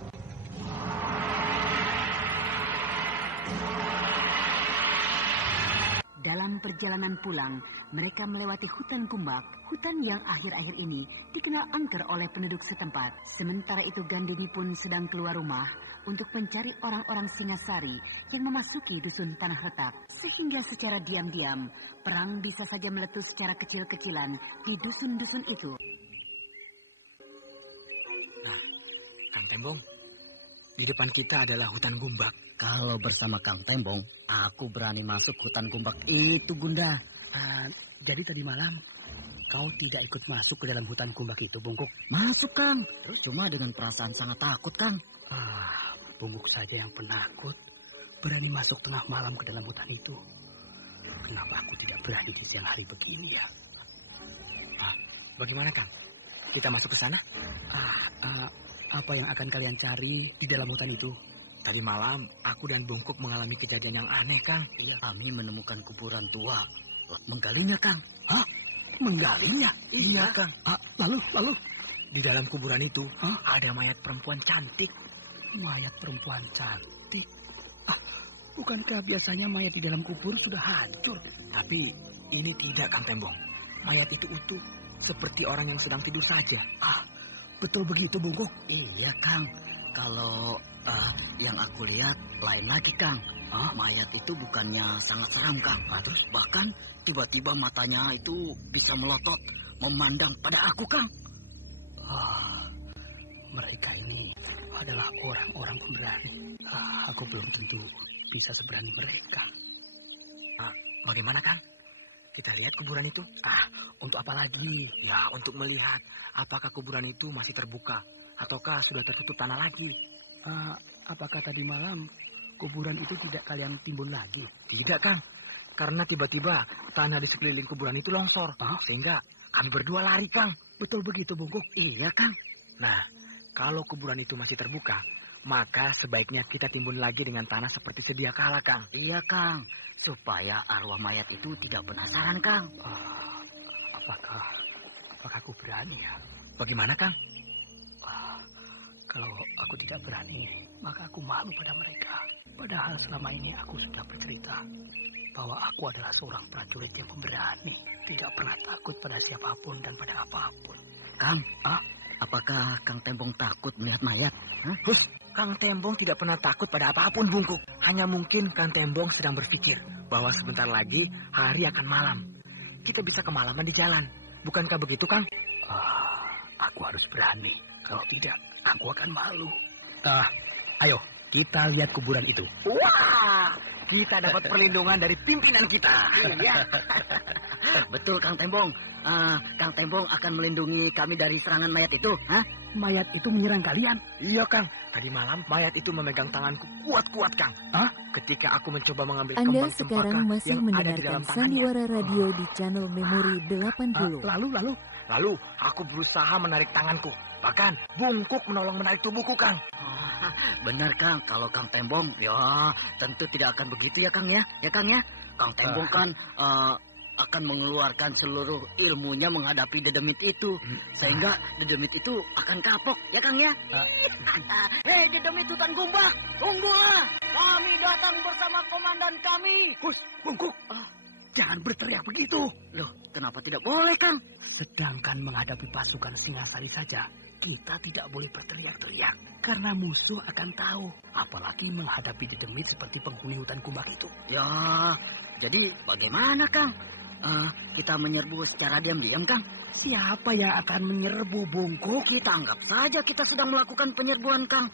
Dalam perjalanan pulang, mereka melewati hutan Gumbak, hutan yang akhir-akhir ini dikenal angker oleh penduduk setempat. Sementara itu Gandini pun sedang keluar rumah untuk mencari orang-orang Singasari yang memasuki dusun Tanah Retak. Sehingga secara diam-diam, perang bisa saja meletus secara kecil-kecilan di dusun-dusun itu. Tembong, di depan kita adalah hutan gumbak. Kalau bersama Kang Tembong, aku berani masuk hutan gumbak itu, Gunda. Jadi tadi malam kau tidak ikut masuk ke dalam hutan gumbak itu, Bungkuk? Masuk, Kang. Cuma dengan perasaan sangat takut, Kang. Bungkuk saja yang penakut, berani masuk tengah malam ke dalam hutan itu. Kenapa aku tidak berani di siang hari begini ya? Bagaimana, Kang? Kita masuk ke sana? Apa yang akan kalian cari di dalam hutan itu? Tadi malam, aku dan Bungkuk mengalami kejadian yang aneh, Kang. Iya, kami menemukan kuburan tua. Menggalinya, Kang. Hah? Menggalinya? Iya, Kang. Lalu? Di dalam kuburan itu, ada mayat perempuan cantik. Mayat perempuan cantik? Bukankah biasanya mayat di dalam kubur sudah hancur? Tapi ini tidak, Kang Tembong. Mayat itu utuh, seperti orang yang sedang tidur saja. Betul begitu, Bungkuk? Iya, Kang. Kalau yang aku lihat lain lagi, Kang. Mayat itu bukannya sangat seram, Kang. Terus bahkan tiba-tiba matanya itu bisa melotot, memandang pada aku, Kang. Mereka ini adalah orang-orang pemberani. Aku belum tentu bisa seberani mereka. Bagaimana, Kang? Kita lihat kuburan itu? Untuk apa lagi? Ya, untuk melihat apakah kuburan itu masih terbuka ataukah sudah tertutup tanah lagi. Apakah tadi malam kuburan itu tidak kalian timbun lagi? Tidak, Kang. Karena tiba-tiba tanah di sekeliling kuburan itu longsor. Sehingga kami berdua lari, Kang. Betul begitu, Bungkuk? Iya, Kang. Nah, kalau kuburan itu masih terbuka, maka sebaiknya kita timbun lagi dengan tanah seperti sedia kala, Kang. Iya, Kang. Supaya arwah mayat itu tidak penasaran, Kang. Apakah aku berani ya? Bagaimana, Kang? Kalau aku tidak berani, maka aku malu pada mereka. Padahal selama ini aku sudah bercerita bahwa aku adalah seorang prajurit yang pemberani. Tidak pernah takut pada siapapun dan pada apapun. Kang, apakah Kang Tembong takut melihat mayat? Kang Tembong tidak pernah takut pada apapun, Bungkuk. Hanya mungkin Kang Tembong sedang berpikir bahwa sebentar lagi hari akan malam. Kita bisa kemalaman di jalan. Bukankah begitu, Kang? Aku harus berani. Kalau tidak, aku akan malu. Ayo, kita lihat kuburan itu. Wah, kita dapat perlindungan dari pimpinan kita. Iya. Betul, Kang Tembong. Kang Tembong akan melindungi kami dari serangan mayat itu. Mayat itu menyerang kalian? Iya, Kang. Tadi malam mayat itu memegang tanganku kuat-kuat, Kang. Ketika aku mencoba mengambil Anda kembang sekarang cempaka masih yang ada di mendengarkan dalam Sandiwara Radio di channel Memori 80. Lalu aku berusaha menarik tanganku. Bahkan Bungkuk menolong menarik tubuhku, Kang. Benar, Kang. Kalau Kang Tembong, ya tentu tidak akan begitu ya, Kang ya. Ya, Kang ya. Kang Tembong kan akan mengeluarkan seluruh ilmunya menghadapi dedemit itu. Sehingga dedemit itu akan kapok, ya, Kang ya. Hei, dedemit hutan gumbak, tunggulah. Kami datang bersama komandan kami. Bungkuk, jangan berteriak begitu. Loh, kenapa tidak boleh, Kang? Sedangkan menghadapi pasukan Singasari saja, kita tidak boleh berteriak-teriak. Karena musuh akan tahu. Apalagi menghadapi dedemit seperti penghuni hutan gumbak itu. Ya, jadi bagaimana, Kang? Kita menyerbu secara diam-diam, Kang? Siapa yang akan menyerbu, Bungkuk? Kita anggap saja kita sedang melakukan penyerbuan, Kang.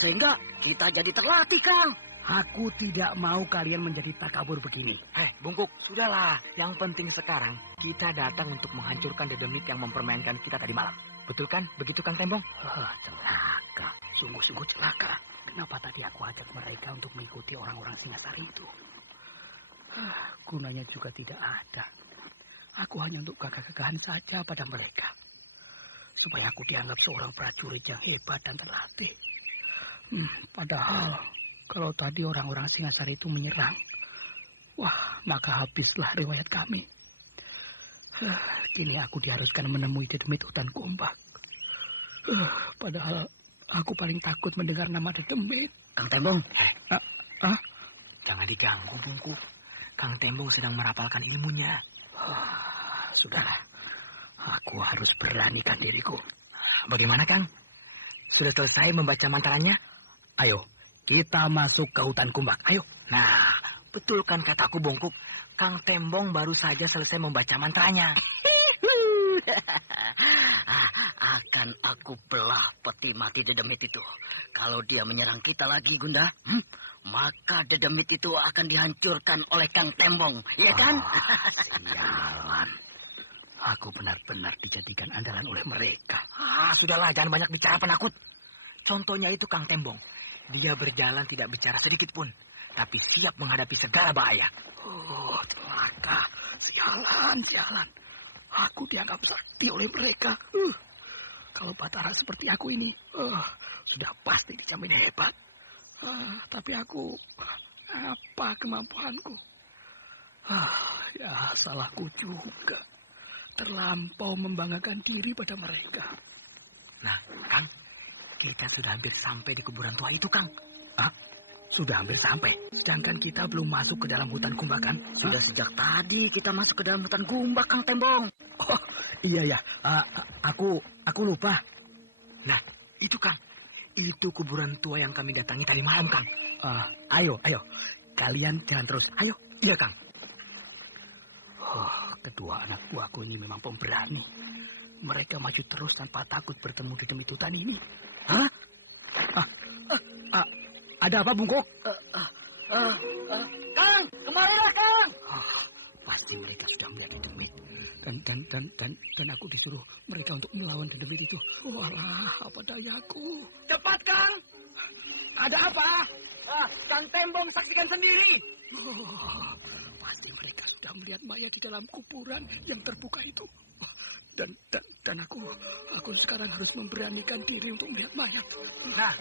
Sehingga kita jadi terlatih, Kang. Aku tidak mau kalian menjadi takabur begini. Bungkuk, sudahlah. Yang penting sekarang kita datang untuk menghancurkan dedemit yang mempermainkan kita tadi malam. Betul kan? Begitu, Kang Tembong? Celaka. Sungguh-sungguh celaka. Kenapa tadi aku ajak mereka untuk mengikuti orang-orang Singasari itu? Gunanya juga tidak ada. Aku hanya untuk gagah-gagahan saja pada mereka. Supaya aku dianggap seorang prajurit yang hebat dan terlatih. Padahal kalau tadi orang-orang Singasari itu menyerang, maka habislah riwayat kami. Kini aku diharuskan menemui dedemit hutan gumbak. Padahal aku paling takut mendengar nama dedemit. Kang Tembong. Jangan diganggu, Bungkuk. Kang Tembong sedang merapalkan ilmunya. Sudahlah. Aku harus beranikan diriku. Bagaimana, Kang? Sudah selesai membaca mantranya? Ayo, kita masuk ke hutan gumbak. Ayo. Nah, betul kan kataku, Bungkuk. Kang Tembong baru saja selesai membaca mantranya. akan aku belah peti mati Dedemit itu. Kalau dia menyerang kita lagi, Gunda, maka Dedemit itu akan dihancurkan oleh Kang Tembong, ya kan? Jalan. Aku benar-benar dijadikan andalan oleh mereka. Sudahlah, jangan banyak bicara penakut. Contohnya itu Kang Tembong. Dia berjalan tidak bicara sedikit pun, tapi siap menghadapi segala bahaya. Celaka. Sialan. Aku dianggap sakti oleh mereka. Kalau Batara seperti aku ini, sudah pasti dijamin hebat. Tapi aku, apa kemampuanku? Ya, salahku juga. Terlampau membanggakan diri pada mereka. Nah, Kang, kita sudah hampir sampai di kuburan tua itu, Kang. Sudah hampir sampai. Sedangkan kita belum masuk ke dalam hutan Gumbak, kan? Sudah sejak tadi kita masuk ke dalam hutan Gumbak, Kang Tembong. Oh, iya ya. Aku lupa. Nah, itu, Kang. Itu kuburan tua yang kami datangi tadi malam, Kang. Ayo. Kalian jalan terus. Ayo. Iya, Kang. Kedua anak buahku ini memang pemberani. Mereka maju terus tanpa takut bertemu Dedemit hutan ini. Ada apa, Bungkuk? Kang, kemarilah, Kang. Pasti mereka sudah melihat Dedemit. Dan aku disuruh mereka untuk melawan Dedemit itu. Walah, apa dayaku. Cepat, Kang. Ada apa? Kang Tembong saksikan sendiri. Pasti mereka sudah melihat mayat di dalam kuburan yang terbuka itu. Dan aku sekarang harus memberanikan diri untuk melihat mayat. Nah,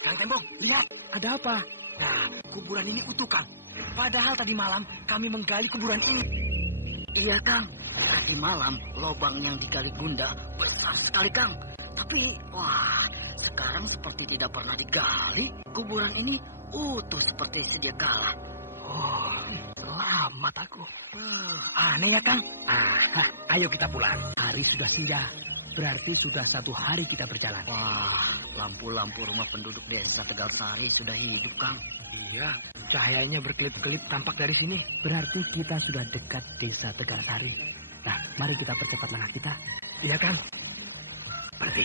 Kang Tembong, lihat. Ada apa? Nah, kuburan ini utuh, Kang. Padahal tadi malam kami menggali kuburan ini. Iya, Kang. Tadi malam lubang yang digali Gunda besar sekali, Kang. Tapi, sekarang seperti tidak pernah digali. Kuburan ini utuh seperti sedia kala. Selamat aku. Aneh ya, Kang? Ayo kita pulang. Hari sudah singgah. Berarti sudah 1 hari kita berjalan. Lampu-lampu rumah penduduk desa Tegalsari sudah hidup, Kang. Iya, cahayanya berkelip-kelip tampak dari sini. Berarti kita sudah dekat desa Tegalsari. Nah, mari kita percepat langkah kita. Iya, Kang. Berarti,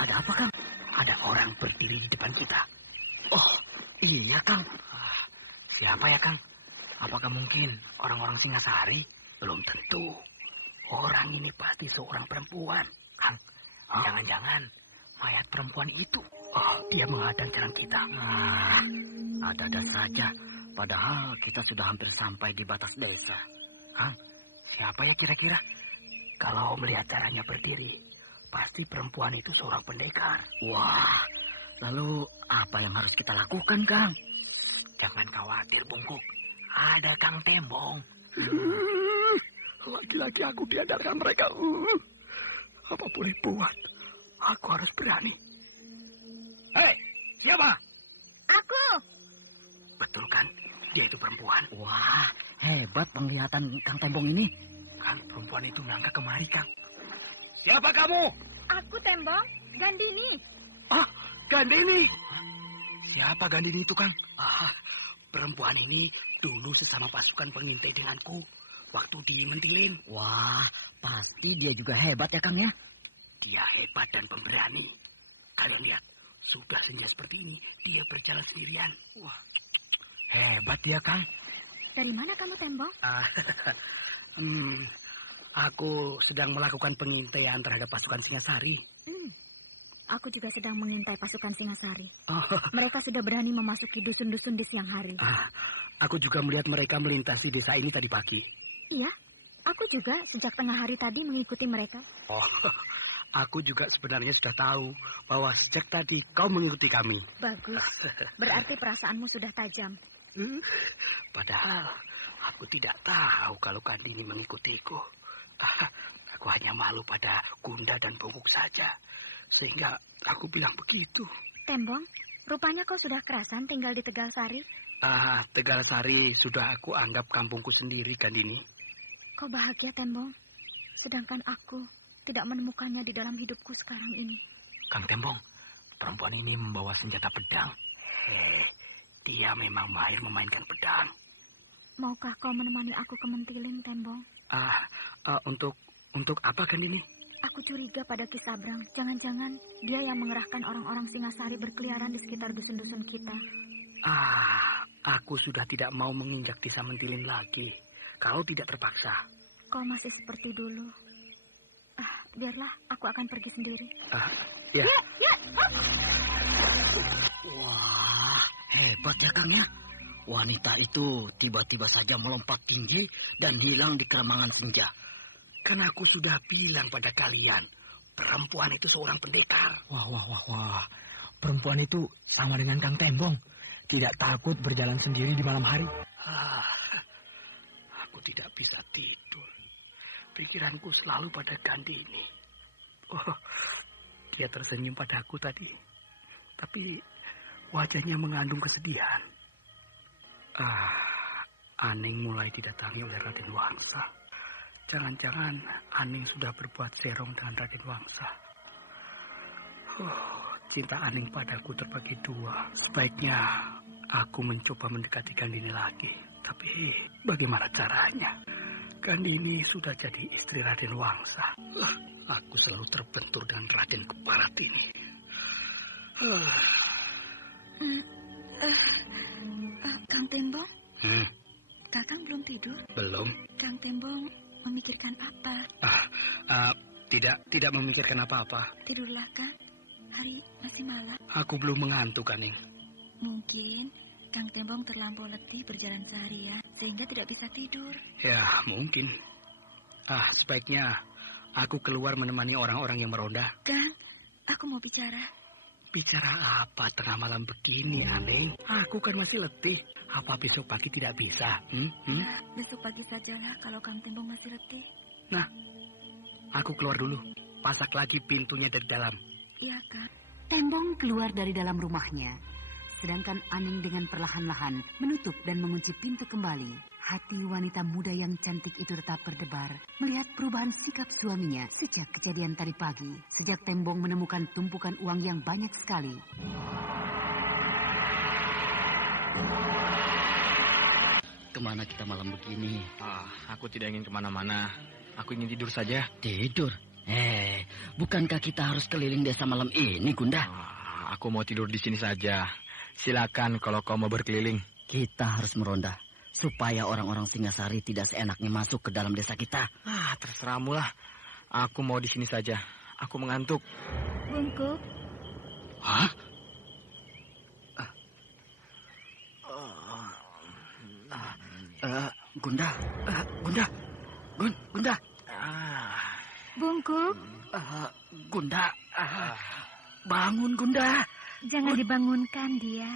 ada apa, Kang? Ada orang berdiri di depan kita. Oh, iya, Kang. Siapa ya, Kang? Apakah mungkin orang-orang Singasari? Belum tentu. Orang ini pasti seorang perempuan. Kang, jangan-jangan mayat perempuan itu. Dia menghadang jalan kita. Ada-ada saja. Padahal kita sudah hampir sampai di batas desa. Kang, siapa ya kira-kira? Kalau melihat caranya berdiri, pasti perempuan itu seorang pendekar. Wah, lalu apa yang harus kita lakukan, Kang? Jangan khawatir, Bungkuk. Ada Kang Tembong. Lagi-lagi aku diandarkan mereka. Apa boleh buat? Aku harus berani. Hei, siapa? Aku. Betul kan? Dia itu perempuan. Wah, hebat penglihatan Kang Tembong ini. Kan perempuan itu melangkah kemari, Kang. Siapa kamu? Aku Tembong, Gandini. Gandini. Siapa Gandini itu, Kang? Perempuan ini dulu sesama pasukan pengintai denganku waktu di Mentilin. Wah, pasti dia juga hebat ya, Kang ya? Dia hebat dan pemberani. Kalian lihat, sudah senja seperti ini, dia berjalan sendirian. Wah, hebat dia, Kang. Dari mana kamu, Tembong? Aku sedang melakukan pengintaian terhadap pasukan Singasari. Aku juga sedang mengintai pasukan Singasari. Mereka sudah berani memasuki dusun-dusun di siang hari. Aku juga melihat mereka melintasi desa ini tadi pagi. Iya, aku juga sejak tengah hari tadi mengikuti mereka. Aku juga sebenarnya sudah tahu bahwa sejak tadi kau mengikuti kami. Bagus, berarti perasaanmu sudah tajam. Padahal aku tidak tahu kalau Gandini mengikutiku. Aku hanya malu pada Gunda dan Bungkuk saja. Sehingga aku bilang begitu. Tembong, rupanya kau sudah kerasan tinggal di Tegalsari. Tegalsari sudah aku anggap kampungku sendiri, Gandini. Kau bahagia, Tembong. Sedangkan aku tidak menemukannya di dalam hidupku sekarang ini. Kang Tembong, perempuan ini membawa senjata pedang. Dia memang mahir memainkan pedang. Maukah kau menemani aku ke Mentilin, Tembong? Untuk apa, Gandini? Aku curiga pada Ki Sabrang. Jangan-jangan dia yang mengerahkan orang-orang Singasari berkeliaran di sekitar dusun-dusun kita. Aku sudah tidak mau menginjak desa Mentilin lagi. Kalau tidak terpaksa. Kau masih seperti dulu. Biarlah, aku akan pergi sendiri. Ya. Ya. Wah, hebat ya Kang ya. Wanita itu tiba-tiba saja melompat tinggi dan hilang di keremangan senja. Kan aku sudah bilang pada kalian, perempuan itu seorang pendekar. Wah. Perempuan itu sama dengan Kang Tembong. Tidak takut berjalan sendiri di malam hari. Aku tidak bisa tidur. Pikiranku selalu pada Gandini. Dia tersenyum padaku tadi. Tapi wajahnya mengandung kesedihan. Aning mulai didatangi oleh Raden Wangsa. Jangan-jangan Aning sudah berbuat serong dengan Raden Wangsa. Cinta Aning padaku terbagi dua. Sebaiknya aku mencoba mendekati Gandini lagi. Tapi bagaimana caranya? Gandini sudah jadi istri Raden Wangsa. Aku selalu terbentur dengan Raden Keparat ini. Kang Tembong? Kakang belum tidur? Belum. Kang Tembong memikirkan apa? Tidak memikirkan apa-apa. Tidurlah, Kang. Hari masih malam. Aku belum mengantuk, Aning. Mungkin Kang Tembong terlampau letih berjalan seharian sehingga tidak bisa tidur. Ya, mungkin. Sebaiknya aku keluar menemani orang-orang yang meronda. Kang, aku mau bicara. Bicara apa tengah malam begini, Aning? Aku kan masih letih. Apa besok pagi tidak bisa? Besok pagi sajalah kalau Kang Tembong masih letih. Nah, aku keluar dulu. Pasak lagi pintunya dari dalam. Iya, Kang. Tembong keluar dari dalam rumahnya, sedangkan Aning dengan perlahan-lahan menutup dan mengunci pintu kembali. Hati wanita muda yang cantik itu tetap berdebar melihat perubahan sikap suaminya sejak kejadian tadi pagi. Sejak Tembong menemukan tumpukan uang yang banyak sekali. Kemana kita malam begini? Aku tidak ingin kemana-mana. Aku ingin tidur saja. Tidur? Bukankah kita harus keliling desa malam ini, Gunda? Aku mau tidur di sini saja. Silakan kalau kau mau berkeliling. Kita harus meronda supaya orang-orang Singasari tidak seenaknya masuk ke dalam desa kita. Terserahmu lah. Aku mau di sini saja. Aku mengantuk. Bungkuk. Hah? Gunda. Bungkuk. Gunda. Bangun, Gunda. Jangan dibangunkan dia.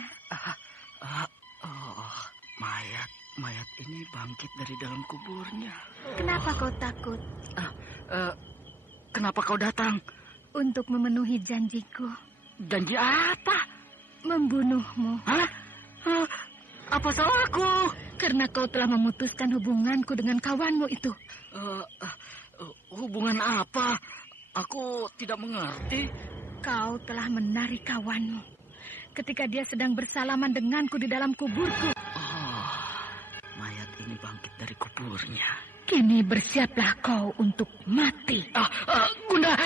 Mayat ini bangkit dari dalam kuburnya. Kenapa kau takut? Kenapa kau datang? Untuk memenuhi janjiku. Janji apa? Membunuhmu. Hah? Apa salahku? Karena kau telah memutuskan hubunganku dengan kawanmu itu. Hubungan apa? Aku tidak mengerti. Kau telah menarik kawanmu ketika dia sedang bersalaman denganku di dalam kuburku. Mayat ini bangkit dari kuburnya. Kini bersiaplah kau untuk mati. Gunda,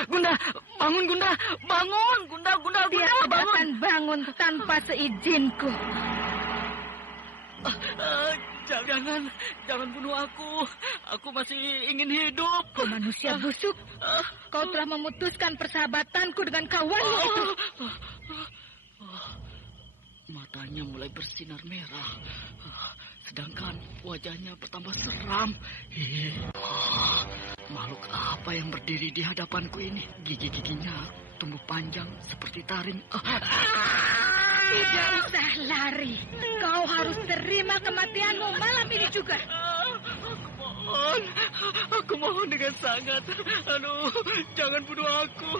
bangun Gunda, bangun, Gunda, Dia tidak bangun. akan bangun tanpa seizinku. Jangan bunuh aku. Aku masih ingin hidup. Kau manusia busuk. Kau telah memutuskan persahabatanku dengan kawanmu itu. Matanya mulai bersinar merah. Sedangkan wajahnya bertambah seram. Makhluk apa yang berdiri di hadapanku ini? Gigi-giginya tumbuh panjang seperti taring. Tidak usah lari. Kau harus terima kematianmu malam ini juga. Aku mohon dengan sangat. Jangan bunuh aku.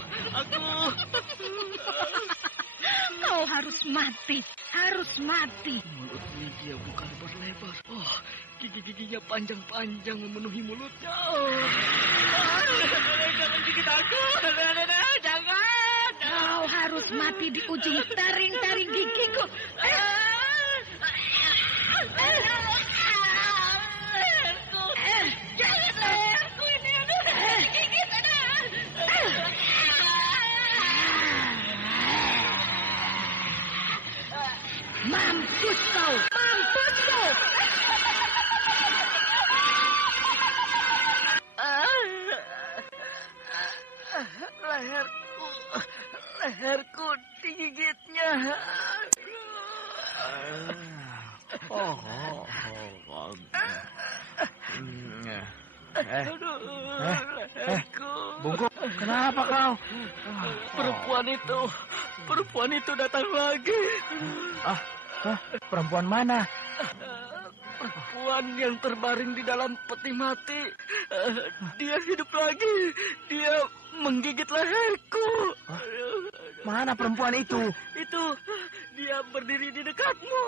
Kau harus mati. Harus mati. Mulutnya dia buka lebar-lebar. Gigi-giginya panjang-panjang memenuhi mulutnya. Jangan gigit aku. Jangan. Kau harus mati di ujung taring-taring gigiku. Jangan leherku ini. Gigit. Mampus kau! Mampus kau! Leherku digigitnya. Bungkuk, kenapa kau? Perempuan itu datang lagi. Perempuan mana? Perempuan yang terbaring di dalam peti mati. Dia hidup lagi. Dia menggigit leherku. Mana perempuan itu? Itu dia berdiri di dekatmu.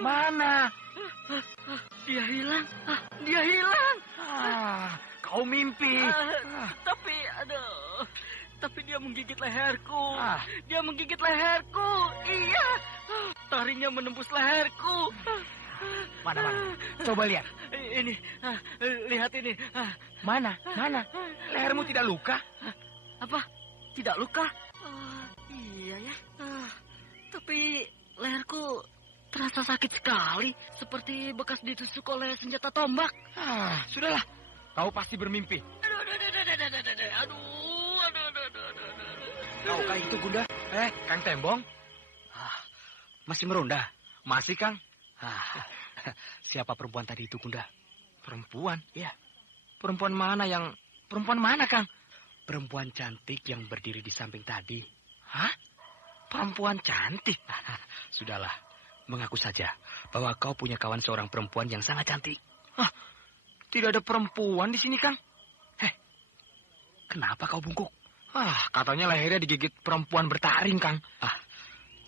Mana? Dia hilang. Dia hilang. Kau mimpi. Tapi dia menggigit leherku. Dia menggigit leherku. Iya. Taringnya menembus leherku. Mana? Coba lihat. Ini. Lihat ini. Mana? Lehermu tidak luka? Apa? Tidak luka? Iya ya. Tapi leherku terasa sakit sekali. Seperti bekas ditusuk oleh senjata tombak. Sudahlah. Kau pasti bermimpi. Aduh. Kaukah itu, Gunda? Kang Tembong? Masih meronda? Masih, Kang? Siapa perempuan tadi itu, Gunda? Perempuan? Ya. Perempuan mana, Kang? Perempuan cantik yang berdiri di samping tadi. Hah? Perempuan cantik? Sudahlah, mengaku saja bahwa kau punya kawan seorang perempuan yang sangat cantik. Tidak ada perempuan di sini, Kang. Kenapa kau bungkuk? Katanya lehernya digigit perempuan bertaring, Kang.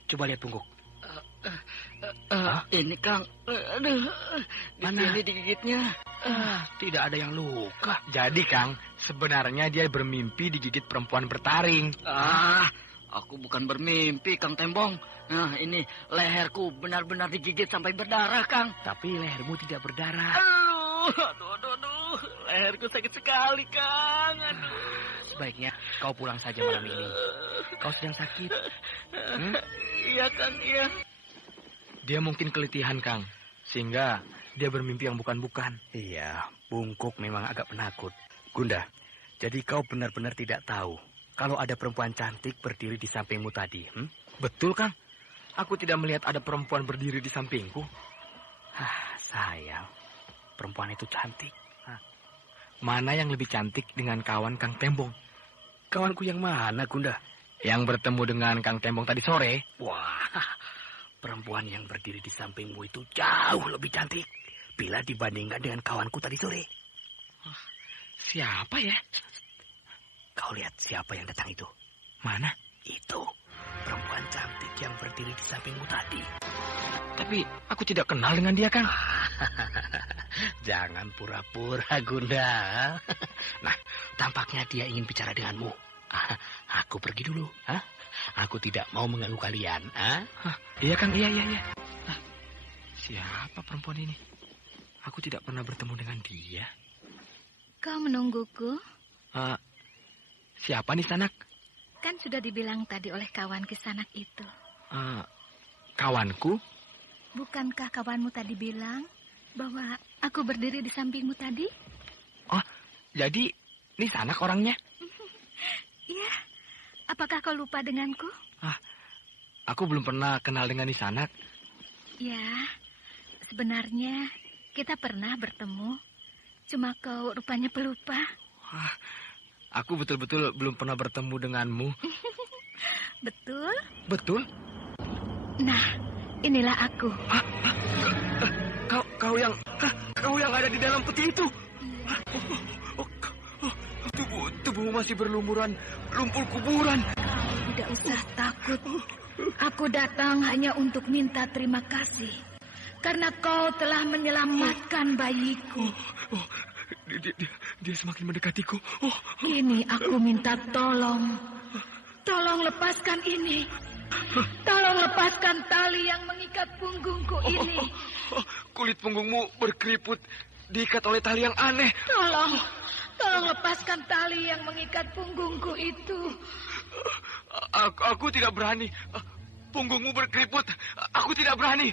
Coba lihat bungkuk. Ini, Kang. Aduh. Mana? Ini digigitnya. Tidak ada yang luka. Jadi, Kang, sebenarnya dia bermimpi digigit perempuan bertaring. Aku bukan bermimpi, Kang Tembong. Nah, ini leherku benar-benar digigit sampai berdarah, Kang. Tapi lehermu tidak berdarah. Aduh. Leherku sakit sekali, Kang. Aduh. Sebaiknya kau pulang saja malam ini. Kau sedang sakit. Iya, Kang, iya. Dia mungkin keletihan, Kang. Sehingga dia bermimpi yang bukan-bukan. Iya, bungkuk memang agak penakut. Gunda, jadi kau benar-benar tidak tahu kalau ada perempuan cantik berdiri di sampingmu tadi. Betul, Kang. Aku tidak melihat ada perempuan berdiri di sampingku. Sayang. Perempuan itu cantik. Mana yang lebih cantik dengan kawan Kang Tembong? Kawanku yang mana, Gunda? Yang bertemu dengan Kang Tembong tadi sore? Wah, perempuan yang berdiri di sampingmu itu jauh lebih cantik bila dibandingkan dengan kawanku tadi sore. Siapa ya? Kau lihat siapa yang datang itu? Mana? Itu perempuan cantik yang berdiri di sampingmu tadi. Tapi aku tidak kenal dengan dia, Kang. Jangan pura-pura, Gunda. Nah, tampaknya dia ingin bicara denganmu. Aku pergi dulu. Aku tidak mau mengganggu kalian. Iya, Kang. Iya. Siapa perempuan ini? Aku tidak pernah bertemu dengan dia. Kau menungguku? Siapa nih, Sanak? Kan sudah dibilang tadi oleh kawan Kisanak itu. Kawanku? Bukankah kawanmu tadi bilang bahwa aku berdiri di sampingmu tadi? Jadi ini Sanak orangnya? Iya. Apakah kau lupa denganku? Aku belum pernah kenal dengan Nisanak. Ya, sebenarnya kita pernah bertemu. Cuma kau rupanya pelupa. Aku betul-betul belum pernah bertemu denganmu. Betul? Betul? Nah, inilah aku. Kau yang ada di dalam peti itu. Tubuhmu masih berlumuran lumpur kuburan. Kau tidak usah takut. Aku datang hanya untuk minta terima kasih. Karena kau telah menyelamatkan bayiku. Dia semakin mendekatiku. Ini aku minta tolong. Tolong lepaskan ini. Tolong lepaskan tali yang mengikat punggungku ini. Kulit punggungmu berkeriput, diikat oleh tali yang aneh. Tolong lepaskan tali yang mengikat punggungku itu. Aku tidak berani. Punggungmu berkeriput. Aku tidak berani.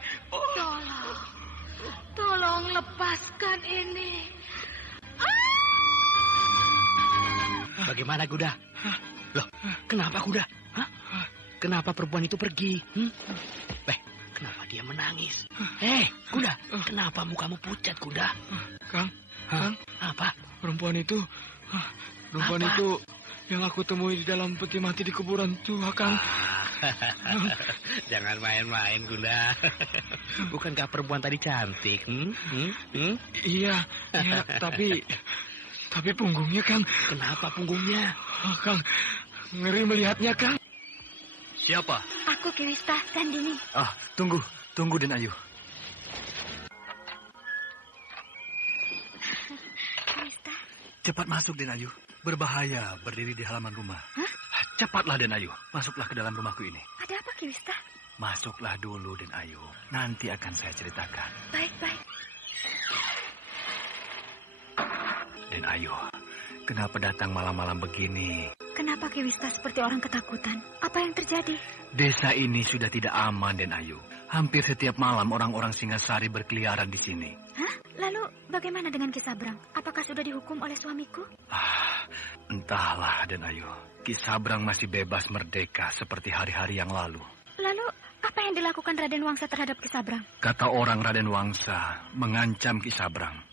Tolong lepaskan ini. Bagaimana kuda? Loh, kenapa kuda? Kenapa perempuan itu pergi? Kenapa dia menangis? Kuda, kenapa mukamu pucat, kuda? Kang, Apa? perempuan itu yang aku temui di dalam peti mati di kuburan tua, Kang. Jangan main-main, kuda. Bukankah perempuan tadi cantik? Iya, tapi punggungnya, Kang. Kenapa punggungnya? Kang, ngeri melihatnya, Kang. Siapa? Aku Kiwista, Gandini. Tunggu Den Ayu. Kiwista. Cepat masuk Den Ayu. Berbahaya berdiri di halaman rumah. Cepatlah Den Ayu, masuklah ke dalam rumahku ini. Ada apa, Kiwista? Masuklah dulu Den Ayu, nanti akan saya ceritakan. Baik. Den Ayu, kenapa datang malam-malam begini? Kenapa Kiwista seperti orang ketakutan? Apa yang terjadi? Desa ini sudah tidak aman Den Ayu. Hampir setiap malam orang-orang Singasari berkeliaran di sini. Lalu bagaimana dengan Ki Sabrang? Apakah sudah dihukum oleh suamiku? Entahlah Den Ayu. Ki Sabrang masih bebas merdeka seperti hari-hari yang lalu. Lalu apa yang dilakukan Raden Wangsa terhadap Ki Sabrang? Kata orang Raden Wangsa mengancam Ki Sabrang.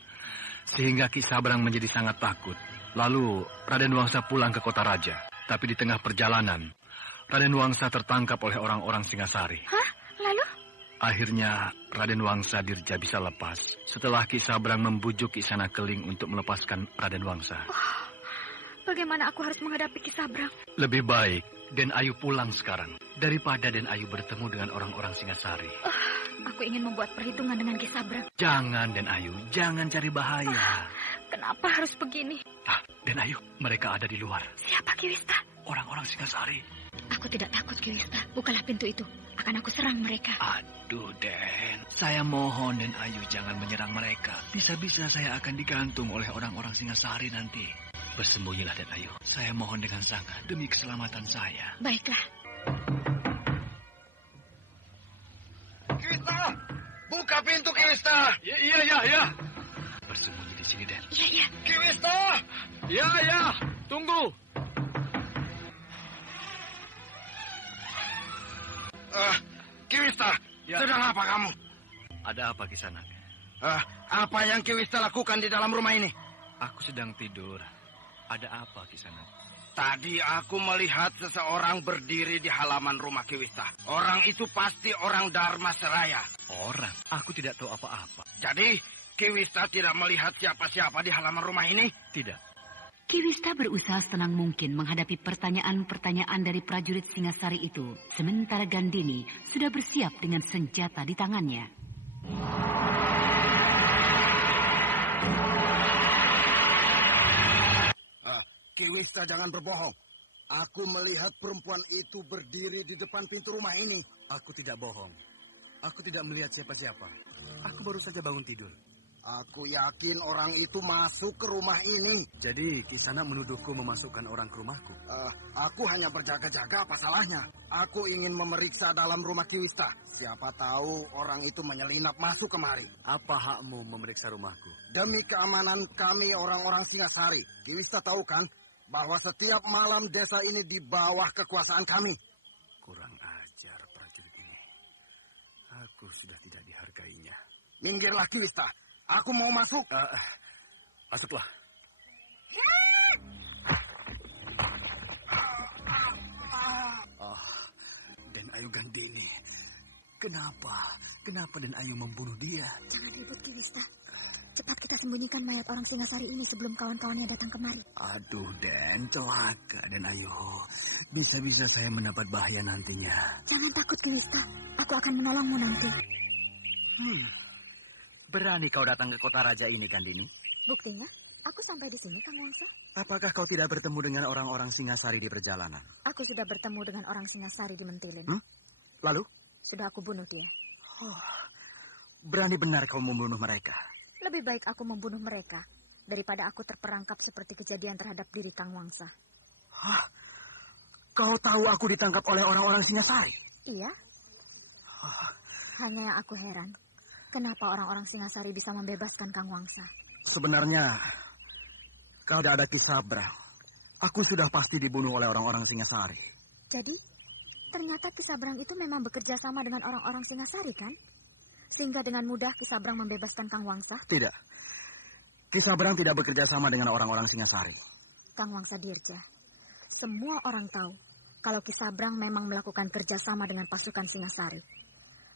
Sehingga Ki Sabrang menjadi sangat takut. Lalu Raden Wangsa pulang ke kota raja. Tapi di tengah perjalanan, Raden Wangsa tertangkap oleh orang-orang Singasari. Lalu? Akhirnya Raden Wangsa Dirja bisa lepas setelah Ki Sabrang membujuk Ki Sanakeling untuk melepaskan Raden Wangsa. Bagaimana aku harus menghadapi Ki Sabrang? Lebih baik Den Ayu pulang sekarang daripada Den Ayu bertemu dengan orang-orang Singasari. Aku ingin membuat perhitungan dengan Ki Sabrang. Jangan Den Ayu, jangan cari bahaya. Kenapa harus begini? Den Ayu, mereka ada di luar. Siapa Kiwista? Orang-orang Singasari. Aku tidak takut Kiwista. Bukalah pintu itu. Akan aku serang mereka. Aduh Den, saya mohon Den Ayu jangan menyerang mereka. Bisa-bisa saya akan digantung oleh orang-orang Singasari nanti. Bersembunyilah Den Ayu. Saya mohon dengan sangat demi keselamatan saya. Baiklah. Kiwista! Buka pintu, Kiwista! Iya. Bersembunyi di sini, Den. Iya. Kiwista! Ya, tunggu. Kiwista, sedang apa kamu? Ada apa, Kisanak? Apa yang Kiwista lakukan di dalam rumah ini? Aku sedang tidur. Ada apa, Kisanak? Tadi aku melihat seseorang berdiri di halaman rumah Kiwista. Orang itu pasti orang Dharma Seraya. Orang? Aku tidak tahu apa-apa. Jadi, Kiwista tidak melihat siapa-siapa di halaman rumah ini? Tidak. Kiwista berusaha setenang mungkin menghadapi pertanyaan-pertanyaan dari prajurit Singasari itu. Sementara Gandini sudah bersiap dengan senjata di tangannya. Kiwista jangan berbohong. Aku melihat perempuan itu berdiri di depan pintu rumah ini. Aku tidak bohong. Aku tidak melihat siapa-siapa. Aku baru saja bangun tidur. Aku yakin orang itu masuk ke rumah ini. Jadi, Kisana menuduhku memasukkan orang ke rumahku? Aku hanya berjaga-jaga, apa salahnya? Aku ingin memeriksa dalam rumah Kiwista. Siapa tahu orang itu menyelinap masuk kemari. Apa hakmu memeriksa rumahku? Demi keamanan kami orang-orang Singasari. Kiwista tahu kan bahwa setiap malam desa ini di bawah kekuasaan kami. Kurang ajar prajurit ini. Aku sudah tidak dihargainya. Minggirlah Kiwista. Aku mau masuk. Masuklah. Den Ayu Gandini. Kenapa Den Ayu membunuh dia? Jangan ribut Kiwista. Cepat kita sembunyikan mayat orang Singasari ini sebelum kawan-kawannya datang kemari. Aduh Den, celaka Den Ayu. Bisa-bisa saya mendapat bahaya nantinya. Jangan takut Kiwista. Aku akan menolongmu nanti. Berani kau datang ke kota raja ini, Gandini? Buktinya, aku sampai di sini, Kang Wangsa. Apakah kau tidak bertemu dengan orang-orang Singasari di perjalanan? Aku sudah bertemu dengan orang Singasari di Mentilin. Lalu? Sudah aku bunuh dia. Berani benar kau membunuh mereka? Lebih baik aku membunuh mereka daripada aku terperangkap seperti kejadian terhadap diri Kang Wangsa. Kau tahu aku ditangkap oleh orang-orang Singasari? Iya, Hanya yang aku heran, kenapa orang-orang Singasari bisa membebaskan Kang Wangsa? Sebenarnya, kalau tidak ada Ki Sabrang, aku sudah pasti dibunuh oleh orang-orang Singasari. Jadi, ternyata Ki Sabrang itu memang bekerja sama dengan orang-orang Singasari, kan? Sehingga dengan mudah Ki Sabrang membebaskan Kang Wangsa? Tidak. Ki Sabrang tidak bekerja sama dengan orang-orang Singasari. Kang Wangsa Dirja, semua orang tahu kalau Ki Sabrang memang melakukan kerjasama dengan pasukan Singasari.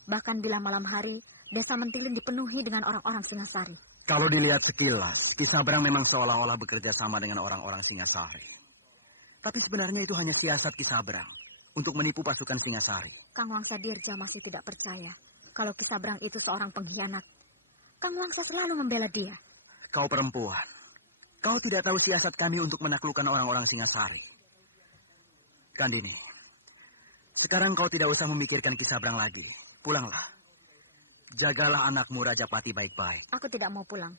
Bahkan bila malam hari, desa Mentilin dipenuhi dengan orang-orang Singasari. Kalau dilihat sekilas, Ki Sabrang memang seolah-olah bekerja sama dengan orang-orang Singasari. Tapi sebenarnya itu hanya siasat Ki Sabrang untuk menipu pasukan Singasari. Kang Wangsa Dirja masih tidak percaya kalau Ki Sabrang itu seorang pengkhianat. Kang Wangsa selalu membela dia. Kau perempuan, kau tidak tahu siasat kami untuk menaklukkan orang-orang Singasari. Kandini, sekarang kau tidak usah memikirkan Ki Sabrang lagi. Pulanglah. Jagalah anakmu Rajapati baik-baik. Aku tidak mau pulang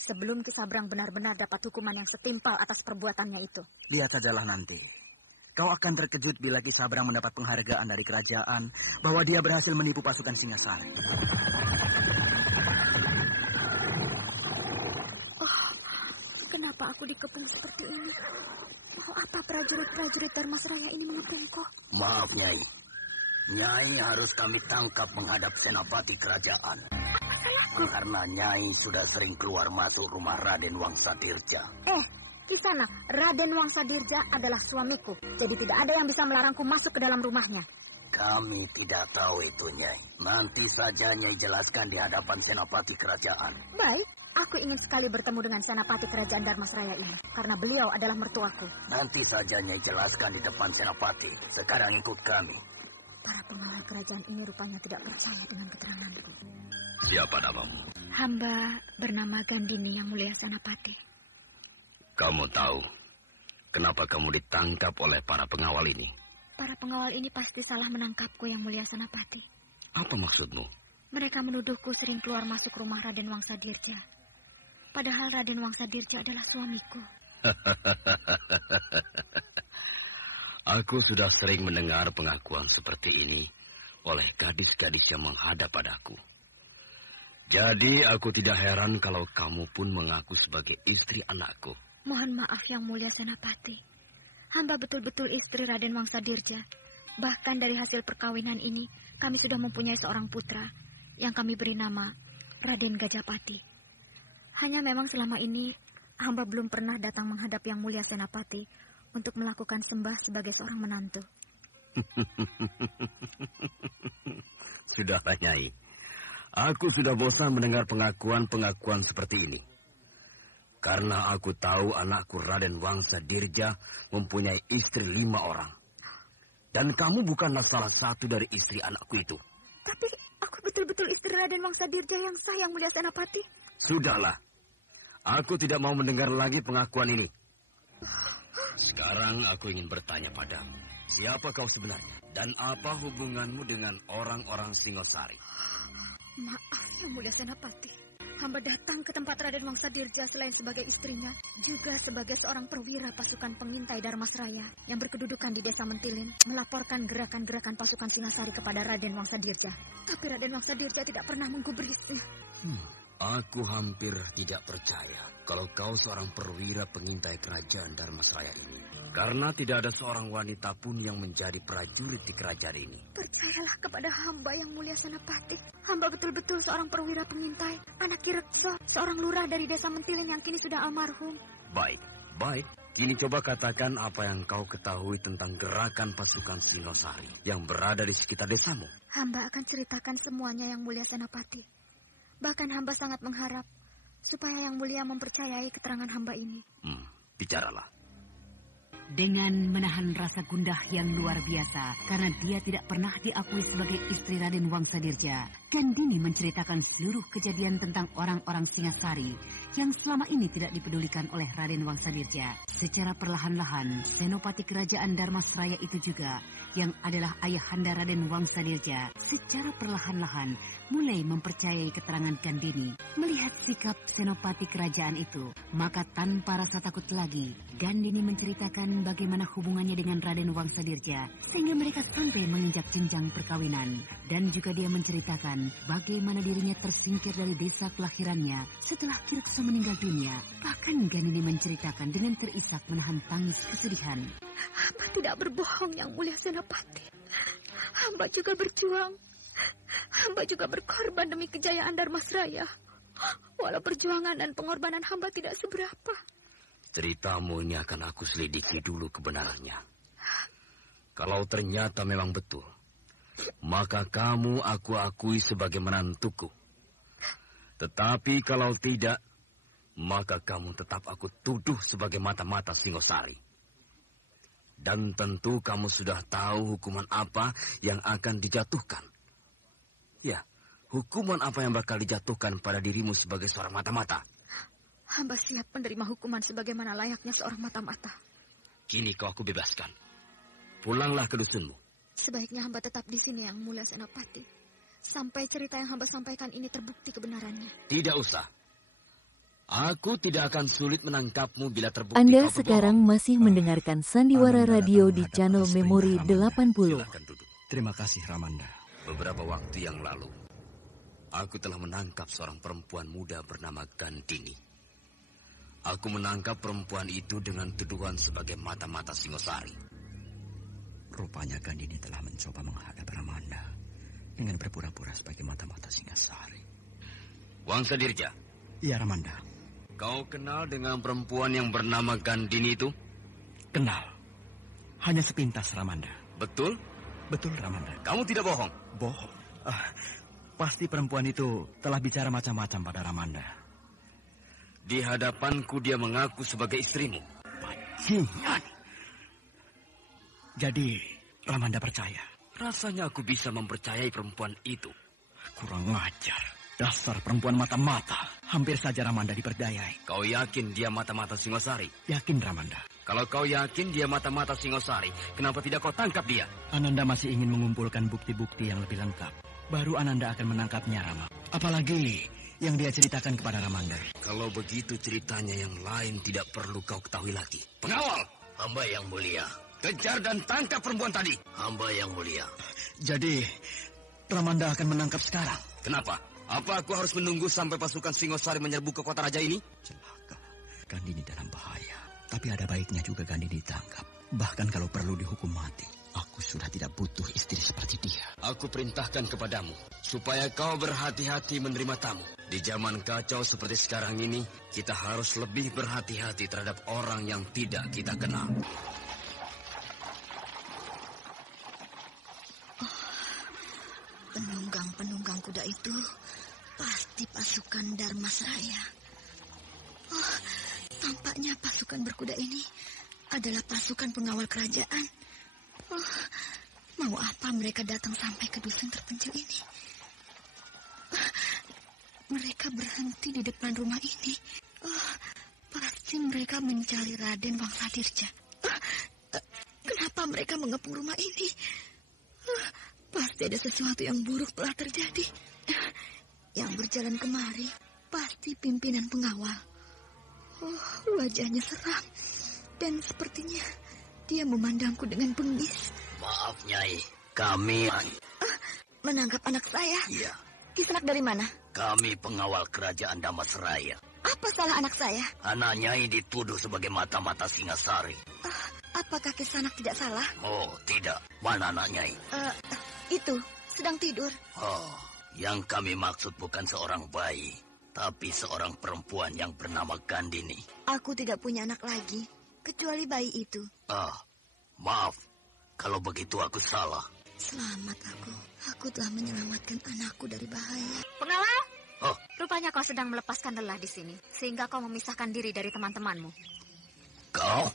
sebelum Ki Sabrang benar-benar dapat hukuman yang setimpal atas perbuatannya itu. Lihat sajalah nanti. Kau akan terkejut bila Ki Sabrang mendapat penghargaan dari kerajaan bahwa dia berhasil menipu pasukan Singasari. Kenapa aku dikepung seperti ini? Mau apa prajurit-prajurit Dharmasraya ini mengepungku? Maaf, Nyai. Nyai harus kami tangkap menghadap senapati kerajaan. Karena Nyai sudah sering keluar masuk rumah Raden Wangsa Dirja. Kisana, Raden Wangsa Dirja adalah suamiku. Jadi tidak ada yang bisa melarangku masuk ke dalam rumahnya. Kami tidak tahu itu, Nyai. Nanti saja Nyai jelaskan di hadapan senapati kerajaan. Baik. Aku ingin sekali bertemu dengan senapati kerajaan Dharmasraya ini, karena beliau adalah mertuaku. Nanti saja Nyai jelaskan di depan senapati. Sekarang ikut kami. Para pengawal kerajaan ini rupanya tidak percaya dengan keteranganku. Siapa namamu? Hamba bernama Gandini, yang mulia senapati. Kamu tahu kenapa kamu ditangkap oleh para pengawal ini? Para pengawal ini pasti salah menangkapku, yang mulia senapati. Apa maksudmu? Mereka menuduhku sering keluar masuk rumah Raden Wangsa Dirja. Padahal Raden Wangsa Dirja adalah suamiku. Aku sudah sering mendengar pengakuan seperti ini oleh gadis-gadis yang menghadap padaku. Jadi aku tidak heran kalau kamu pun mengaku sebagai istri anakku. Mohon maaf, yang mulia senapati. Hamba betul-betul istri Raden Wangsa Dirja. Bahkan dari hasil perkawinan ini, kami sudah mempunyai seorang putra yang kami beri nama Raden Gajapati. Hanya memang selama ini hamba belum pernah datang menghadap yang mulia senapati untuk melakukan sembah sebagai seorang menantu. Sudahlah, Nyai. Aku sudah bosan mendengar pengakuan-pengakuan seperti ini. Karena aku tahu anakku Raden Wangsa Dirja mempunyai istri 5 orang. Dan kamu bukanlah salah satu dari istri anakku itu. Tapi aku betul-betul istri Raden Wangsa Dirja yang sah, yang mulia senapati. Sudahlah. Aku tidak mau mendengar lagi pengakuan ini. Sekarang aku ingin bertanya padamu. Siapa kau sebenarnya? Dan apa hubunganmu dengan orang-orang Singosari? Maaf, yang mulia senapati. Hamba datang ke tempat Raden Wangsa Dirja selain sebagai istrinya, juga sebagai seorang perwira pasukan pengintai Dharmasraya yang berkedudukan di desa Mentilin, melaporkan gerakan-gerakan pasukan Singasari kepada Raden Wangsa Dirja. Tapi Raden Wangsa Dirja tidak pernah menggubrisnya. Aku hampir tidak percaya kalau kau seorang perwira pengintai kerajaan Dharmasraya ini. Karena tidak ada seorang wanita pun yang menjadi prajurit di kerajaan ini. Percayalah kepada hamba, yang mulia senapati. Hamba betul-betul seorang perwira pengintai, anak Ki Rekso, seorang lurah dari desa Mentilin yang kini sudah almarhum. Baik. Kini coba katakan apa yang kau ketahui tentang gerakan pasukan Singasari yang berada di sekitar desamu. Hamba akan ceritakan semuanya, yang mulia senapati. Bahkan hamba sangat mengharap supaya yang mulia mempercayai keterangan hamba ini. Bicaralah. Dengan menahan rasa gundah yang luar biasa karena dia tidak pernah diakui sebagai istri Raden Wangsa Dirja, Gandini menceritakan seluruh kejadian tentang orang-orang Singasari yang selama ini tidak dipedulikan oleh Raden Wangsa Dirja. Secara perlahan-lahan, senopati kerajaan Dharmasraya itu juga, yang adalah ayahanda Raden Wangsa Dirja, secara perlahan-lahan mulai mempercayai keterangan Gandini. Melihat sikap senopati kerajaan itu, maka tanpa rasa takut lagi, Gandini menceritakan bagaimana hubungannya dengan Raden Wangsa Dirja, sehingga mereka sampai menginjak jenjang perkawinan. Dan juga dia menceritakan bagaimana dirinya tersingkir dari desa kelahirannya setelah Kirukso meninggal dunia. Bahkan Gandini menceritakan dengan terisak menahan tangis kesedihan. Hamba tidak berbohong, Yang Mulia Senopati. Hamba juga berjuang. Hamba juga berkorban demi kejayaan Dharmasraya. Walau perjuangan dan pengorbanan hamba tidak seberapa. Ceritamu ini akan aku selidiki dulu kebenarannya. Kalau ternyata memang betul, maka kamu aku akui sebagai menantuku. Tetapi kalau tidak, maka kamu tetap aku tuduh sebagai mata-mata Singosari. Dan tentu kamu sudah tahu hukuman apa yang akan dijatuhkan. Ya, hukuman apa yang bakal dijatuhkan pada dirimu sebagai seorang mata-mata? Hamba siap menerima hukuman sebagaimana layaknya seorang mata-mata. Kini kau aku bebaskan. Pulanglah ke dusunmu. Sebaiknya hamba tetap di sini, Yang Mulia Senopati. Sampai cerita yang hamba sampaikan ini terbukti kebenarannya. Tidak usah. Aku tidak akan sulit menangkapmu bila terbukti. Anda sekarang masih mendengarkan Sandiwara Radio di channel Memori 80. Terima kasih, Ramanda. Beberapa waktu yang lalu, aku telah menangkap seorang perempuan muda bernama Gandini. Aku menangkap perempuan itu dengan tuduhan sebagai mata-mata Singosari. Rupanya Gandini telah mencoba menghadap Ramanda dengan berpura-pura sebagai mata-mata Singasari. Wangsa Dirja. Iya, Ramanda. Kau kenal dengan perempuan yang bernama Gandini itu? Kenal. Hanya sepintas, Ramanda. Betul? Betul, Ramanda. Kamu tidak bohong? Bohong. Pasti perempuan itu telah bicara macam-macam pada Ramanda. Di hadapanku dia mengaku sebagai istrimu. Bajingan. Jadi, Ramanda percaya? Rasanya aku bisa mempercayai perempuan itu. Kurang ajar. Dasar perempuan mata-mata. Hampir saja Ramanda diperdayai. Kau yakin dia mata-mata Singosari? Yakin, Ramanda. Kalau kau yakin dia mata-mata Singosari, kenapa tidak kau tangkap dia? Ananda masih ingin mengumpulkan bukti-bukti yang lebih lengkap. Baru Ananda akan menangkapnya, Rama. Apalagi yang dia ceritakan kepada Ramanda. Kalau begitu ceritanya yang lain tidak perlu kau ketahui lagi. Pengawal! Hamba yang mulia. Kejar dan tangkap perempuan tadi. Hamba yang mulia. Jadi, Ramanda akan menangkap sekarang. Kenapa? Apa aku harus menunggu sampai pasukan Singosari menyerbu ke kota raja ini? Celaka. Gandini dalam bahaya. Tapi ada baiknya juga Gandini ditangkap. Bahkan kalau perlu dihukum mati. Aku sudah tidak butuh istri seperti dia. Aku perintahkan kepadamu supaya kau berhati-hati menerima tamu. Di zaman kacau seperti sekarang ini, kita harus lebih berhati-hati terhadap orang yang tidak kita kenal. Penunggang-penunggang kuda itu pasti pasukan Dharmasraya. Oh, tampaknya pasukan berkuda ini adalah pasukan pengawal kerajaan. Oh, mau apa mereka datang sampai ke dusun terpencil ini? Mereka berhenti di depan rumah ini. Oh, pasti mereka mencari Raden Wangsadirja. Kenapa mereka mengepung rumah ini? Pasti ada sesuatu yang buruk telah terjadi. Yang berjalan kemari pasti pimpinan pengawal. Oh, wajahnya seram. Dan sepertinya dia memandangku dengan bengis. Maaf, Nyai. Kami... menangkap anak saya? Iya. Kisanak dari mana? Kami pengawal kerajaan Dharmasraya. Apa salah anak saya? Anak Nyai dituduh sebagai mata-mata Singasari. Apakah Kisanak tidak salah? Oh, tidak. Mana anak Nyai? Itu, sedang tidur. Oh, yang kami maksud bukan seorang bayi, tapi seorang perempuan yang bernama Gandini. Aku tidak punya anak lagi, kecuali bayi itu. Maaf, kalau begitu aku salah. Selamat aku telah menyelamatkan anakku dari bahaya. Pengawal, Oh, rupanya kau sedang melepaskan lelah di sini, sehingga kau memisahkan diri dari teman-temanmu. Kau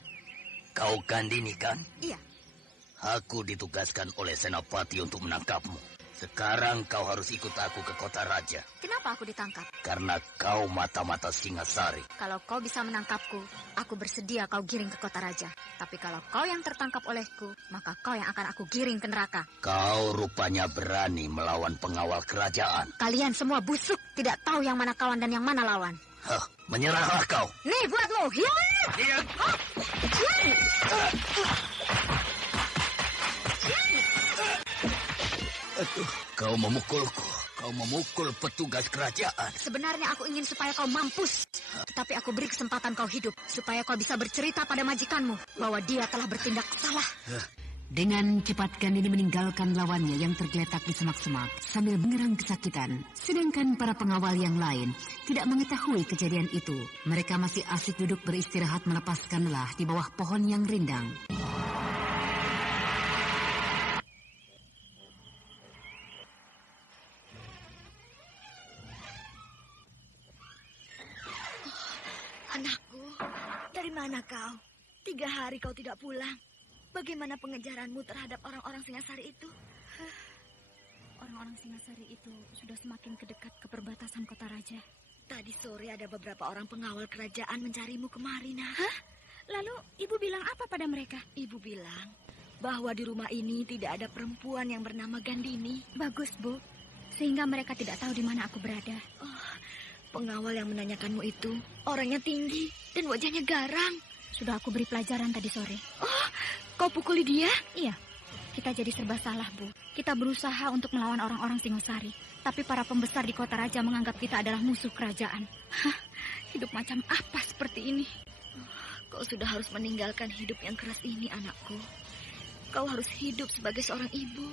Gandini kan? Iya. Aku ditugaskan oleh Senopati untuk menangkapmu. Sekarang kau harus ikut aku ke kota raja. Kenapa aku ditangkap? Karena kau mata-mata Singasari. Kalau kau bisa menangkapku, aku bersedia kau giring ke kota raja. Tapi kalau kau yang tertangkap olehku, maka kau yang akan aku giring ke neraka. Kau rupanya berani melawan pengawal kerajaan. Kalian semua busuk, tidak tahu yang mana kawan dan yang mana lawan. Menyerahlah kau. Nih buatmu, hilang! Aduh. Kau memukulku. Kau memukul petugas kerajaan. Sebenarnya aku ingin supaya kau mampus. Tetapi aku beri kesempatan kau hidup. Supaya kau bisa bercerita pada majikanmu bahwa dia telah bertindak salah. Dengan cepat Gandini meninggalkan lawannya yang tergeletak di semak-semak sambil mengerang kesakitan. Sedangkan para pengawal yang lain tidak mengetahui kejadian itu. Mereka masih asik duduk beristirahat melepaskan lelah di bawah pohon yang rindang. Anakku, dari mana kau? 3 hari kau tidak pulang. Bagaimana pengejaranmu terhadap orang-orang Singasari itu? Orang-orang Singasari itu sudah semakin dekat ke perbatasan kota raja. Tadi sore ada beberapa orang pengawal kerajaan mencarimu kemari, Nak. Hah? Lalu ibu bilang apa pada mereka? Ibu bilang bahwa di rumah ini tidak ada perempuan yang bernama Gandini. Bagus, Bu. Sehingga mereka tidak tahu di mana aku berada. Pengawal yang menanyakanmu itu orangnya tinggi dan wajahnya garang. Sudah aku beri pelajaran tadi sore. Kau pukuli dia? Iya. Kita jadi serba salah, Bu. Kita berusaha untuk melawan orang-orang Singosari. Tapi para pembesar di kota raja menganggap kita adalah musuh kerajaan. Hidup macam apa seperti ini? Kau sudah harus meninggalkan hidup yang keras ini, anakku. Kau harus hidup sebagai seorang ibu.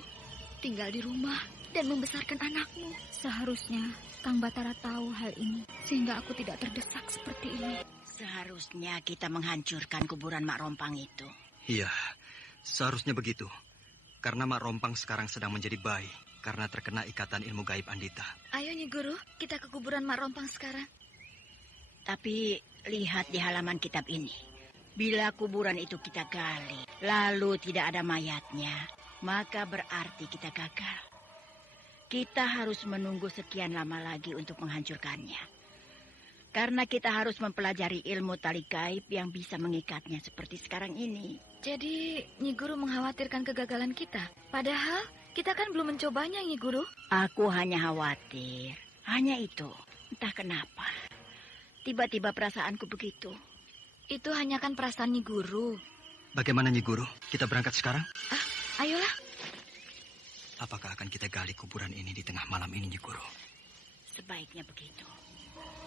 Tinggal di rumah dan membesarkan anakmu. Seharusnya Kang Batara tahu hal ini. Sehingga aku tidak terdesak seperti ini. Seharusnya kita menghancurkan kuburan Mak Rompang itu. Iya, seharusnya begitu. Karena Mak Rompang sekarang sedang menjadi bayi karena terkena ikatan ilmu gaib Andita. Ayo Nyi Guru, kita ke kuburan Mak Rompang sekarang. Tapi lihat di halaman kitab ini. Bila kuburan itu kita gali, lalu tidak ada mayatnya, maka berarti kita gagal. Kita harus menunggu sekian lama lagi untuk menghancurkannya. Karena kita harus mempelajari ilmu tali gaib yang bisa mengikatnya seperti sekarang ini. Jadi Nyi Guru mengkhawatirkan kegagalan kita. Padahal kita kan belum mencobanya, Nyi Guru. Aku hanya khawatir. Hanya itu. Entah kenapa. Tiba-tiba perasaanku begitu. Itu hanya kan perasaan Nyi Guru. Bagaimana Nyi Guru? Kita berangkat sekarang? Ayolah. Apakah akan kita gali kuburan ini di tengah malam ini, Nyi Guru? Sebaiknya begitu.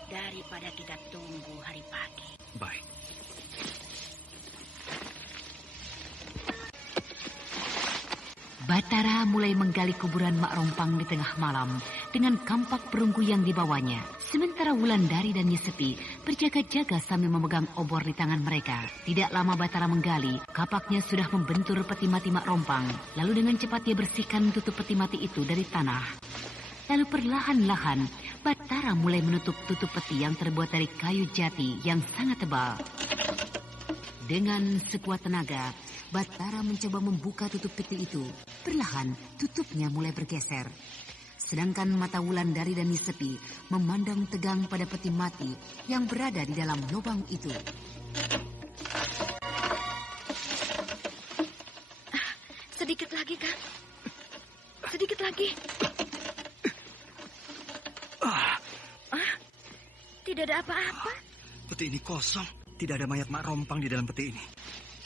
Daripada kita tunggu hari pagi. Baik. Batara mulai menggali kuburan Mak Rompang di tengah malam dengan kampak perunggu yang dibawanya. Sementara Wulandari dan Nyesepi berjaga-jaga sambil memegang obor di tangan mereka. Tidak lama Batara menggali, kapaknya sudah membentur peti mati Mak Rompang. Lalu dengan cepat dia bersihkan tutup peti mati itu dari tanah. Lalu perlahan-lahan Batara mulai menutup tutup peti yang terbuat dari kayu jati yang sangat tebal. Dengan sekuat tenaga, Batara mencoba membuka tutup peti itu. Perlahan tutupnya mulai bergeser. Sedangkan mata Wulandari dan Nyesepi memandang tegang pada peti mati yang berada di dalam lubang itu. Sedikit lagi, Kang. Sedikit lagi. Tidak ada apa-apa. Peti ini kosong. Tidak ada mayat Mak Rompang di dalam peti ini.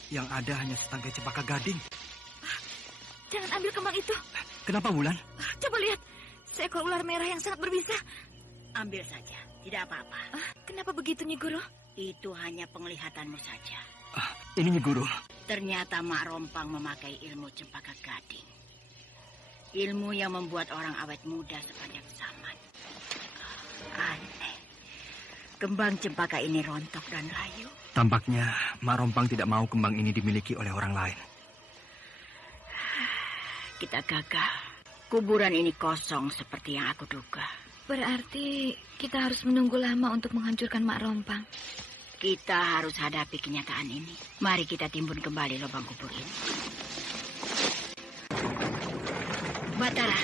Yang ada hanya setangkai cempaka gading. Jangan ambil kembang itu. Kenapa, Wulan? Coba lihat. Seekor ular merah yang sangat berbisa. Ambil saja. Tidak apa-apa. Kenapa begitu, Nyi Guru? Itu hanya penglihatanmu saja. Ini Nyi Guru. Ternyata Mak Rompang memakai ilmu cempaka gading. Ilmu yang membuat orang awet muda sepanjang zaman. Aneh. Kembang cempaka ini rontok dan layu. Tampaknya Mak Rompang tidak mau kembang ini dimiliki oleh orang lain. Kita gagal. Kuburan ini kosong seperti yang aku duga. Berarti kita harus menunggu lama untuk menghancurkan Mak Rompang. Kita harus hadapi kenyataan ini. Mari kita timbun kembali lubang kubur ini. Batara,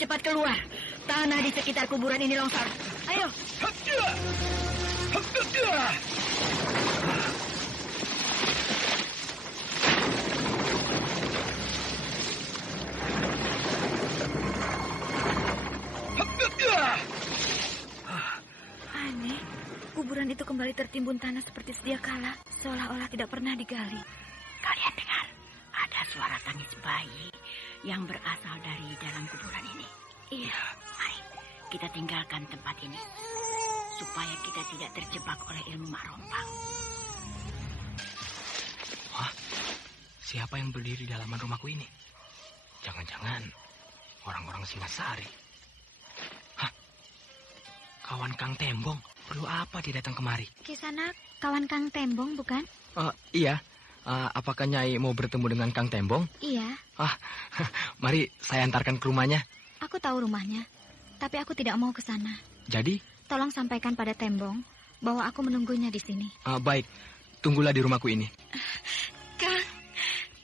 cepat keluar. Tanah di sekitar kuburan ini longsor. Ayo. Aneh, kuburan itu kembali tertimbun tanah seperti sedia kala, seolah-olah tidak pernah digali. Kalian dengar, ada suara tangis bayi yang berasal dari dalam kuburan ini. Iya, mari kita tinggalkan tempat ini supaya kita tidak terjebak oleh ilmu mak rompang. Wah, siapa yang berdiri di halaman rumahku ini? Jangan-jangan orang-orang Singasari. Hah? Kawan Kang Tembong, perlu apa dia datang kemari? Kisanak, kawan Kang Tembong bukan? Iya. Apakah Nyai mau bertemu dengan Kang Tembong? Iya. Mari saya antarkan ke rumahnya. Aku tahu rumahnya, tapi aku tidak mau ke sana. Jadi? Tolong sampaikan pada Tembong bahwa aku menunggunya di sini. Baik, tunggulah di rumahku ini. Kang,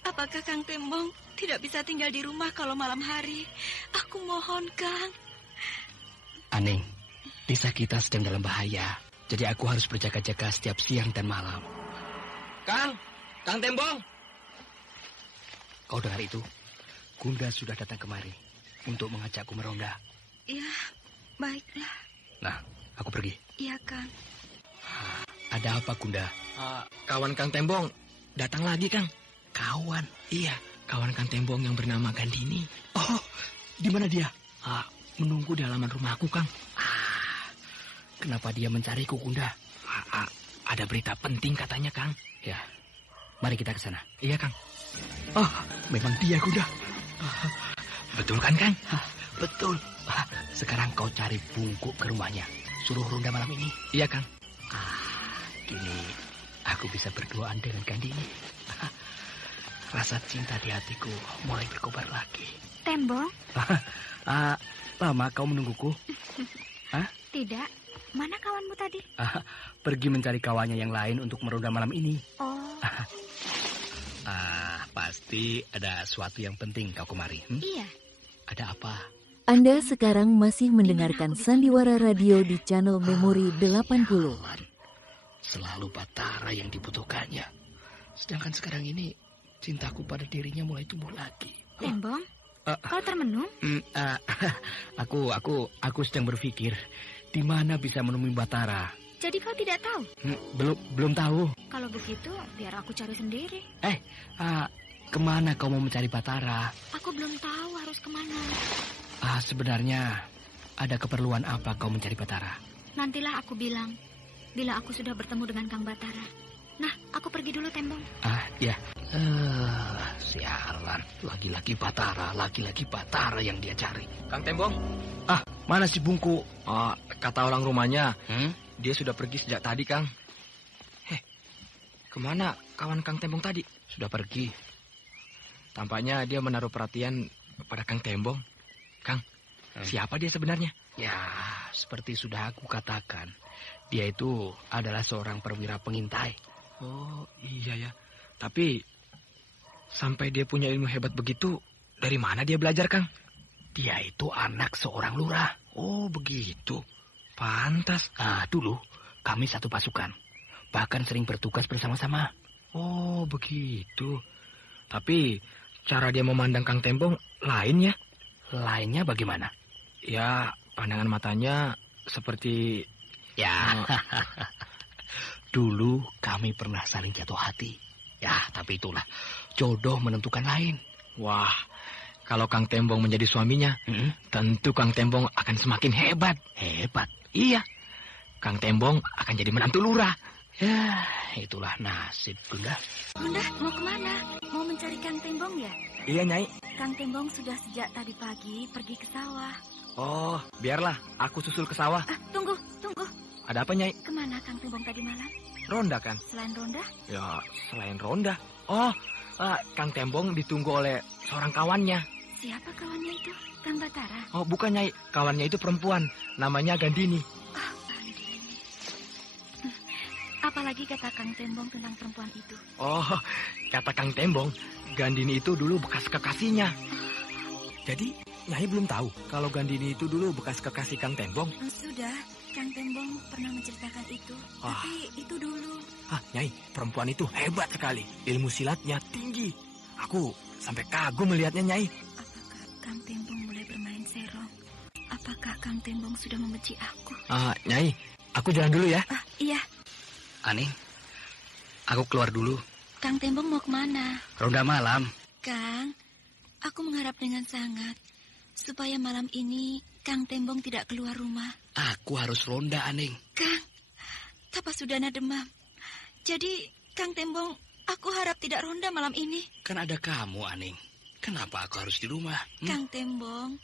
apakah Kang Tembong tidak bisa tinggal di rumah kalau malam hari? Aku mohon, Kang. Aning, desa kita sedang dalam bahaya. Jadi aku harus berjaga-jaga setiap siang dan malam. Kang Tembong. Kau dengar itu? Gunda sudah datang kemari untuk mengajakku meronda. Ya, baiklah. Nah, aku pergi. Iya, Kang. Ada apa, Gunda? Kawan Kang Tembong datang lagi, Kang. Kawan? Iya, kawan Kang Tembong yang bernama Gandini. Oh, di mana dia? Menunggu di halaman rumahku, Kang. Kenapa dia mencariku, Gunda? Ada berita penting katanya, Kang. Ya, mari kita ke sana. Iya, Kang. Memang dia, Gunda. Betul kan, Kang? Betul. Sekarang kau cari Bungkuk ke rumahnya. Suruh ronda malam ini. Iya, Kang. Kini aku bisa berduaan dengan Gandini. Rasa cinta di hatiku mulai berkobar lagi. Tembong? Lama kau menungguku? Tidak. Mana kawanmu tadi? Pergi mencari kawannya yang lain untuk meronda malam ini. Oh. Pasti ada sesuatu yang penting kau kemari. Iya. Ada apa? Anda sekarang masih mendengarkan Sandiwara Radio di channel Memori 80. Selalu Batara yang dibutuhkannya. Sedangkan sekarang ini cintaku pada dirinya mulai tumbuh lagi. Tembong, kau termenung? Aku sedang berpikir di mana bisa menemui Batara. Jadi kau tidak tahu? Belum tahu. Kalau begitu, biar aku cari sendiri. Kemana kau mau mencari Batara? Aku belum tahu harus kemana. Sebenarnya ada keperluan apa kau mencari Batara? Nantilah aku bilang, bila aku sudah bertemu dengan Kang Batara. Nah, aku pergi dulu, Tembong. Ya. Sialan. Lagi-lagi Batara yang dia cari. Kang Tembong. Mana si Bungku? Kata orang rumahnya, dia sudah pergi sejak tadi, Kang. Kemana kawan Kang Tembong tadi? Sudah pergi. Tampaknya dia menaruh perhatian pada Kang Tembong. Kang, siapa dia sebenarnya? Ya, seperti sudah aku katakan, dia itu adalah seorang perwira pengintai. Oh, iya ya. Tapi sampai dia punya ilmu hebat begitu, dari mana dia belajar, Kang? Dia itu anak seorang lurah. Oh, begitu. Pantas. Dulu kami satu pasukan. Bahkan sering bertugas bersama-sama. Oh, begitu. Tapi cara dia memandang Kang Tembong lain ya? Lainnya bagaimana? Ya, pandangan matanya seperti... Ya, dulu kami pernah saling jatuh hati. Ya, tapi itulah, jodoh menentukan lain. Wah, kalau Kang Tembong menjadi suaminya, tentu Kang Tembong akan semakin hebat. Hebat? Iya, Kang Tembong akan jadi menantu lurah. Ya, itulah nasib, Gunda. Gunda, mau kemana? Mau mencari Kang Tembong ya? Iya, Nyai. Kang Tembong sudah sejak tadi pagi pergi ke sawah. Oh, biarlah. Aku susul ke sawah. Tunggu. Ada apa, Nyai? Kemana Kang Tembong tadi malam? Ronda, kan? Selain ronda? Ya, selain ronda. Oh, Kang Tembong ditunggu oleh seorang kawannya. Siapa kawannya itu? Kang Batara? Oh, bukan, Nyai. Kawannya itu perempuan. Namanya Gandini. Gandini. Apalagi kata Kang Tembong tentang perempuan itu? Oh, kata Kang Tembong, Gandini itu dulu bekas kekasihnya. Jadi, Nyai belum tahu kalau Gandini itu dulu bekas kekasih Kang Tembong? Sudah, Kang Tembong pernah menceritakan itu. Tapi itu dulu. Nyai, perempuan itu hebat sekali. Ilmu silatnya tinggi. Aku sampai kagum melihatnya, Nyai. Apakah Kang Tembong mulai bermain serong? Apakah Kang Tembong sudah membenci aku? Nyai, aku jalan dulu ya. Iya. Aning, aku keluar dulu. Kang Tembong mau kemana? Ronda malam. Kang, aku mengharap dengan sangat supaya malam ini Kang Tembong tidak keluar rumah. Aku harus ronda, Aning. Kang, Tapasudana demam. Jadi, Kang Tembong, aku harap tidak ronda malam ini. Kan ada kamu, Aning. Kenapa aku harus di rumah? Kang Tembong,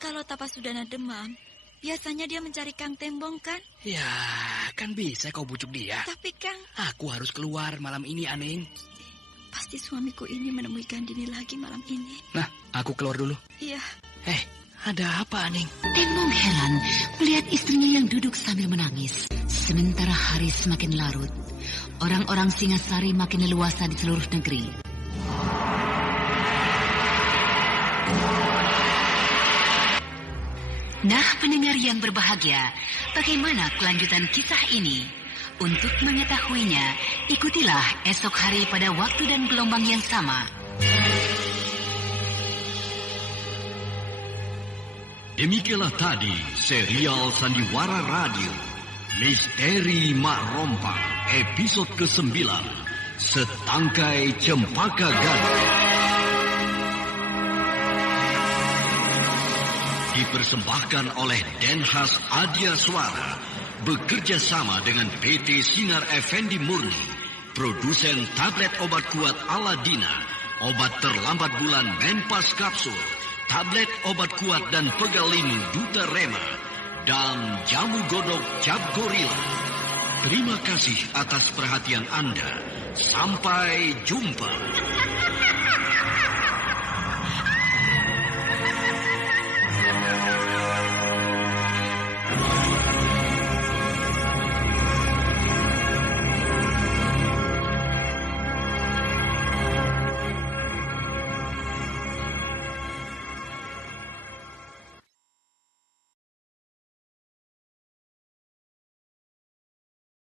kalau Tapasudana demam, biasanya dia mencari Kang Tembong, kan? Ya, kan bisa kau bujuk dia. Tapi, Kang... Aku harus keluar malam ini, Aning. Pasti suamiku ini menemui Gandini lagi malam ini. Nah, aku keluar dulu. Iya. Ada apa, Aning? Tembong heran melihat istrinya yang duduk sambil menangis. Sementara hari semakin larut, orang-orang Singasari makin leluasa di seluruh negeri. Nah, pendengar yang berbahagia, bagaimana kelanjutan kisah ini? Untuk mengetahuinya, ikutilah esok hari pada waktu dan gelombang yang sama. Demikianlah tadi serial Sandiwara Radio Misteri Mak Rompang episode ke-9 Setangkai Cempaka Gading. Dipersembahkan oleh Denhas Adya Suara bekerja sama dengan PT Sinar Effendi Murni, produsen tablet obat kuat Aladina, obat terlambat bulan Menpas Kapsul, tablet obat kuat dan pegalinu Duta Rema, dan jamu godok Cap Gorilla. Terima kasih atas perhatian Anda. Sampai jumpa.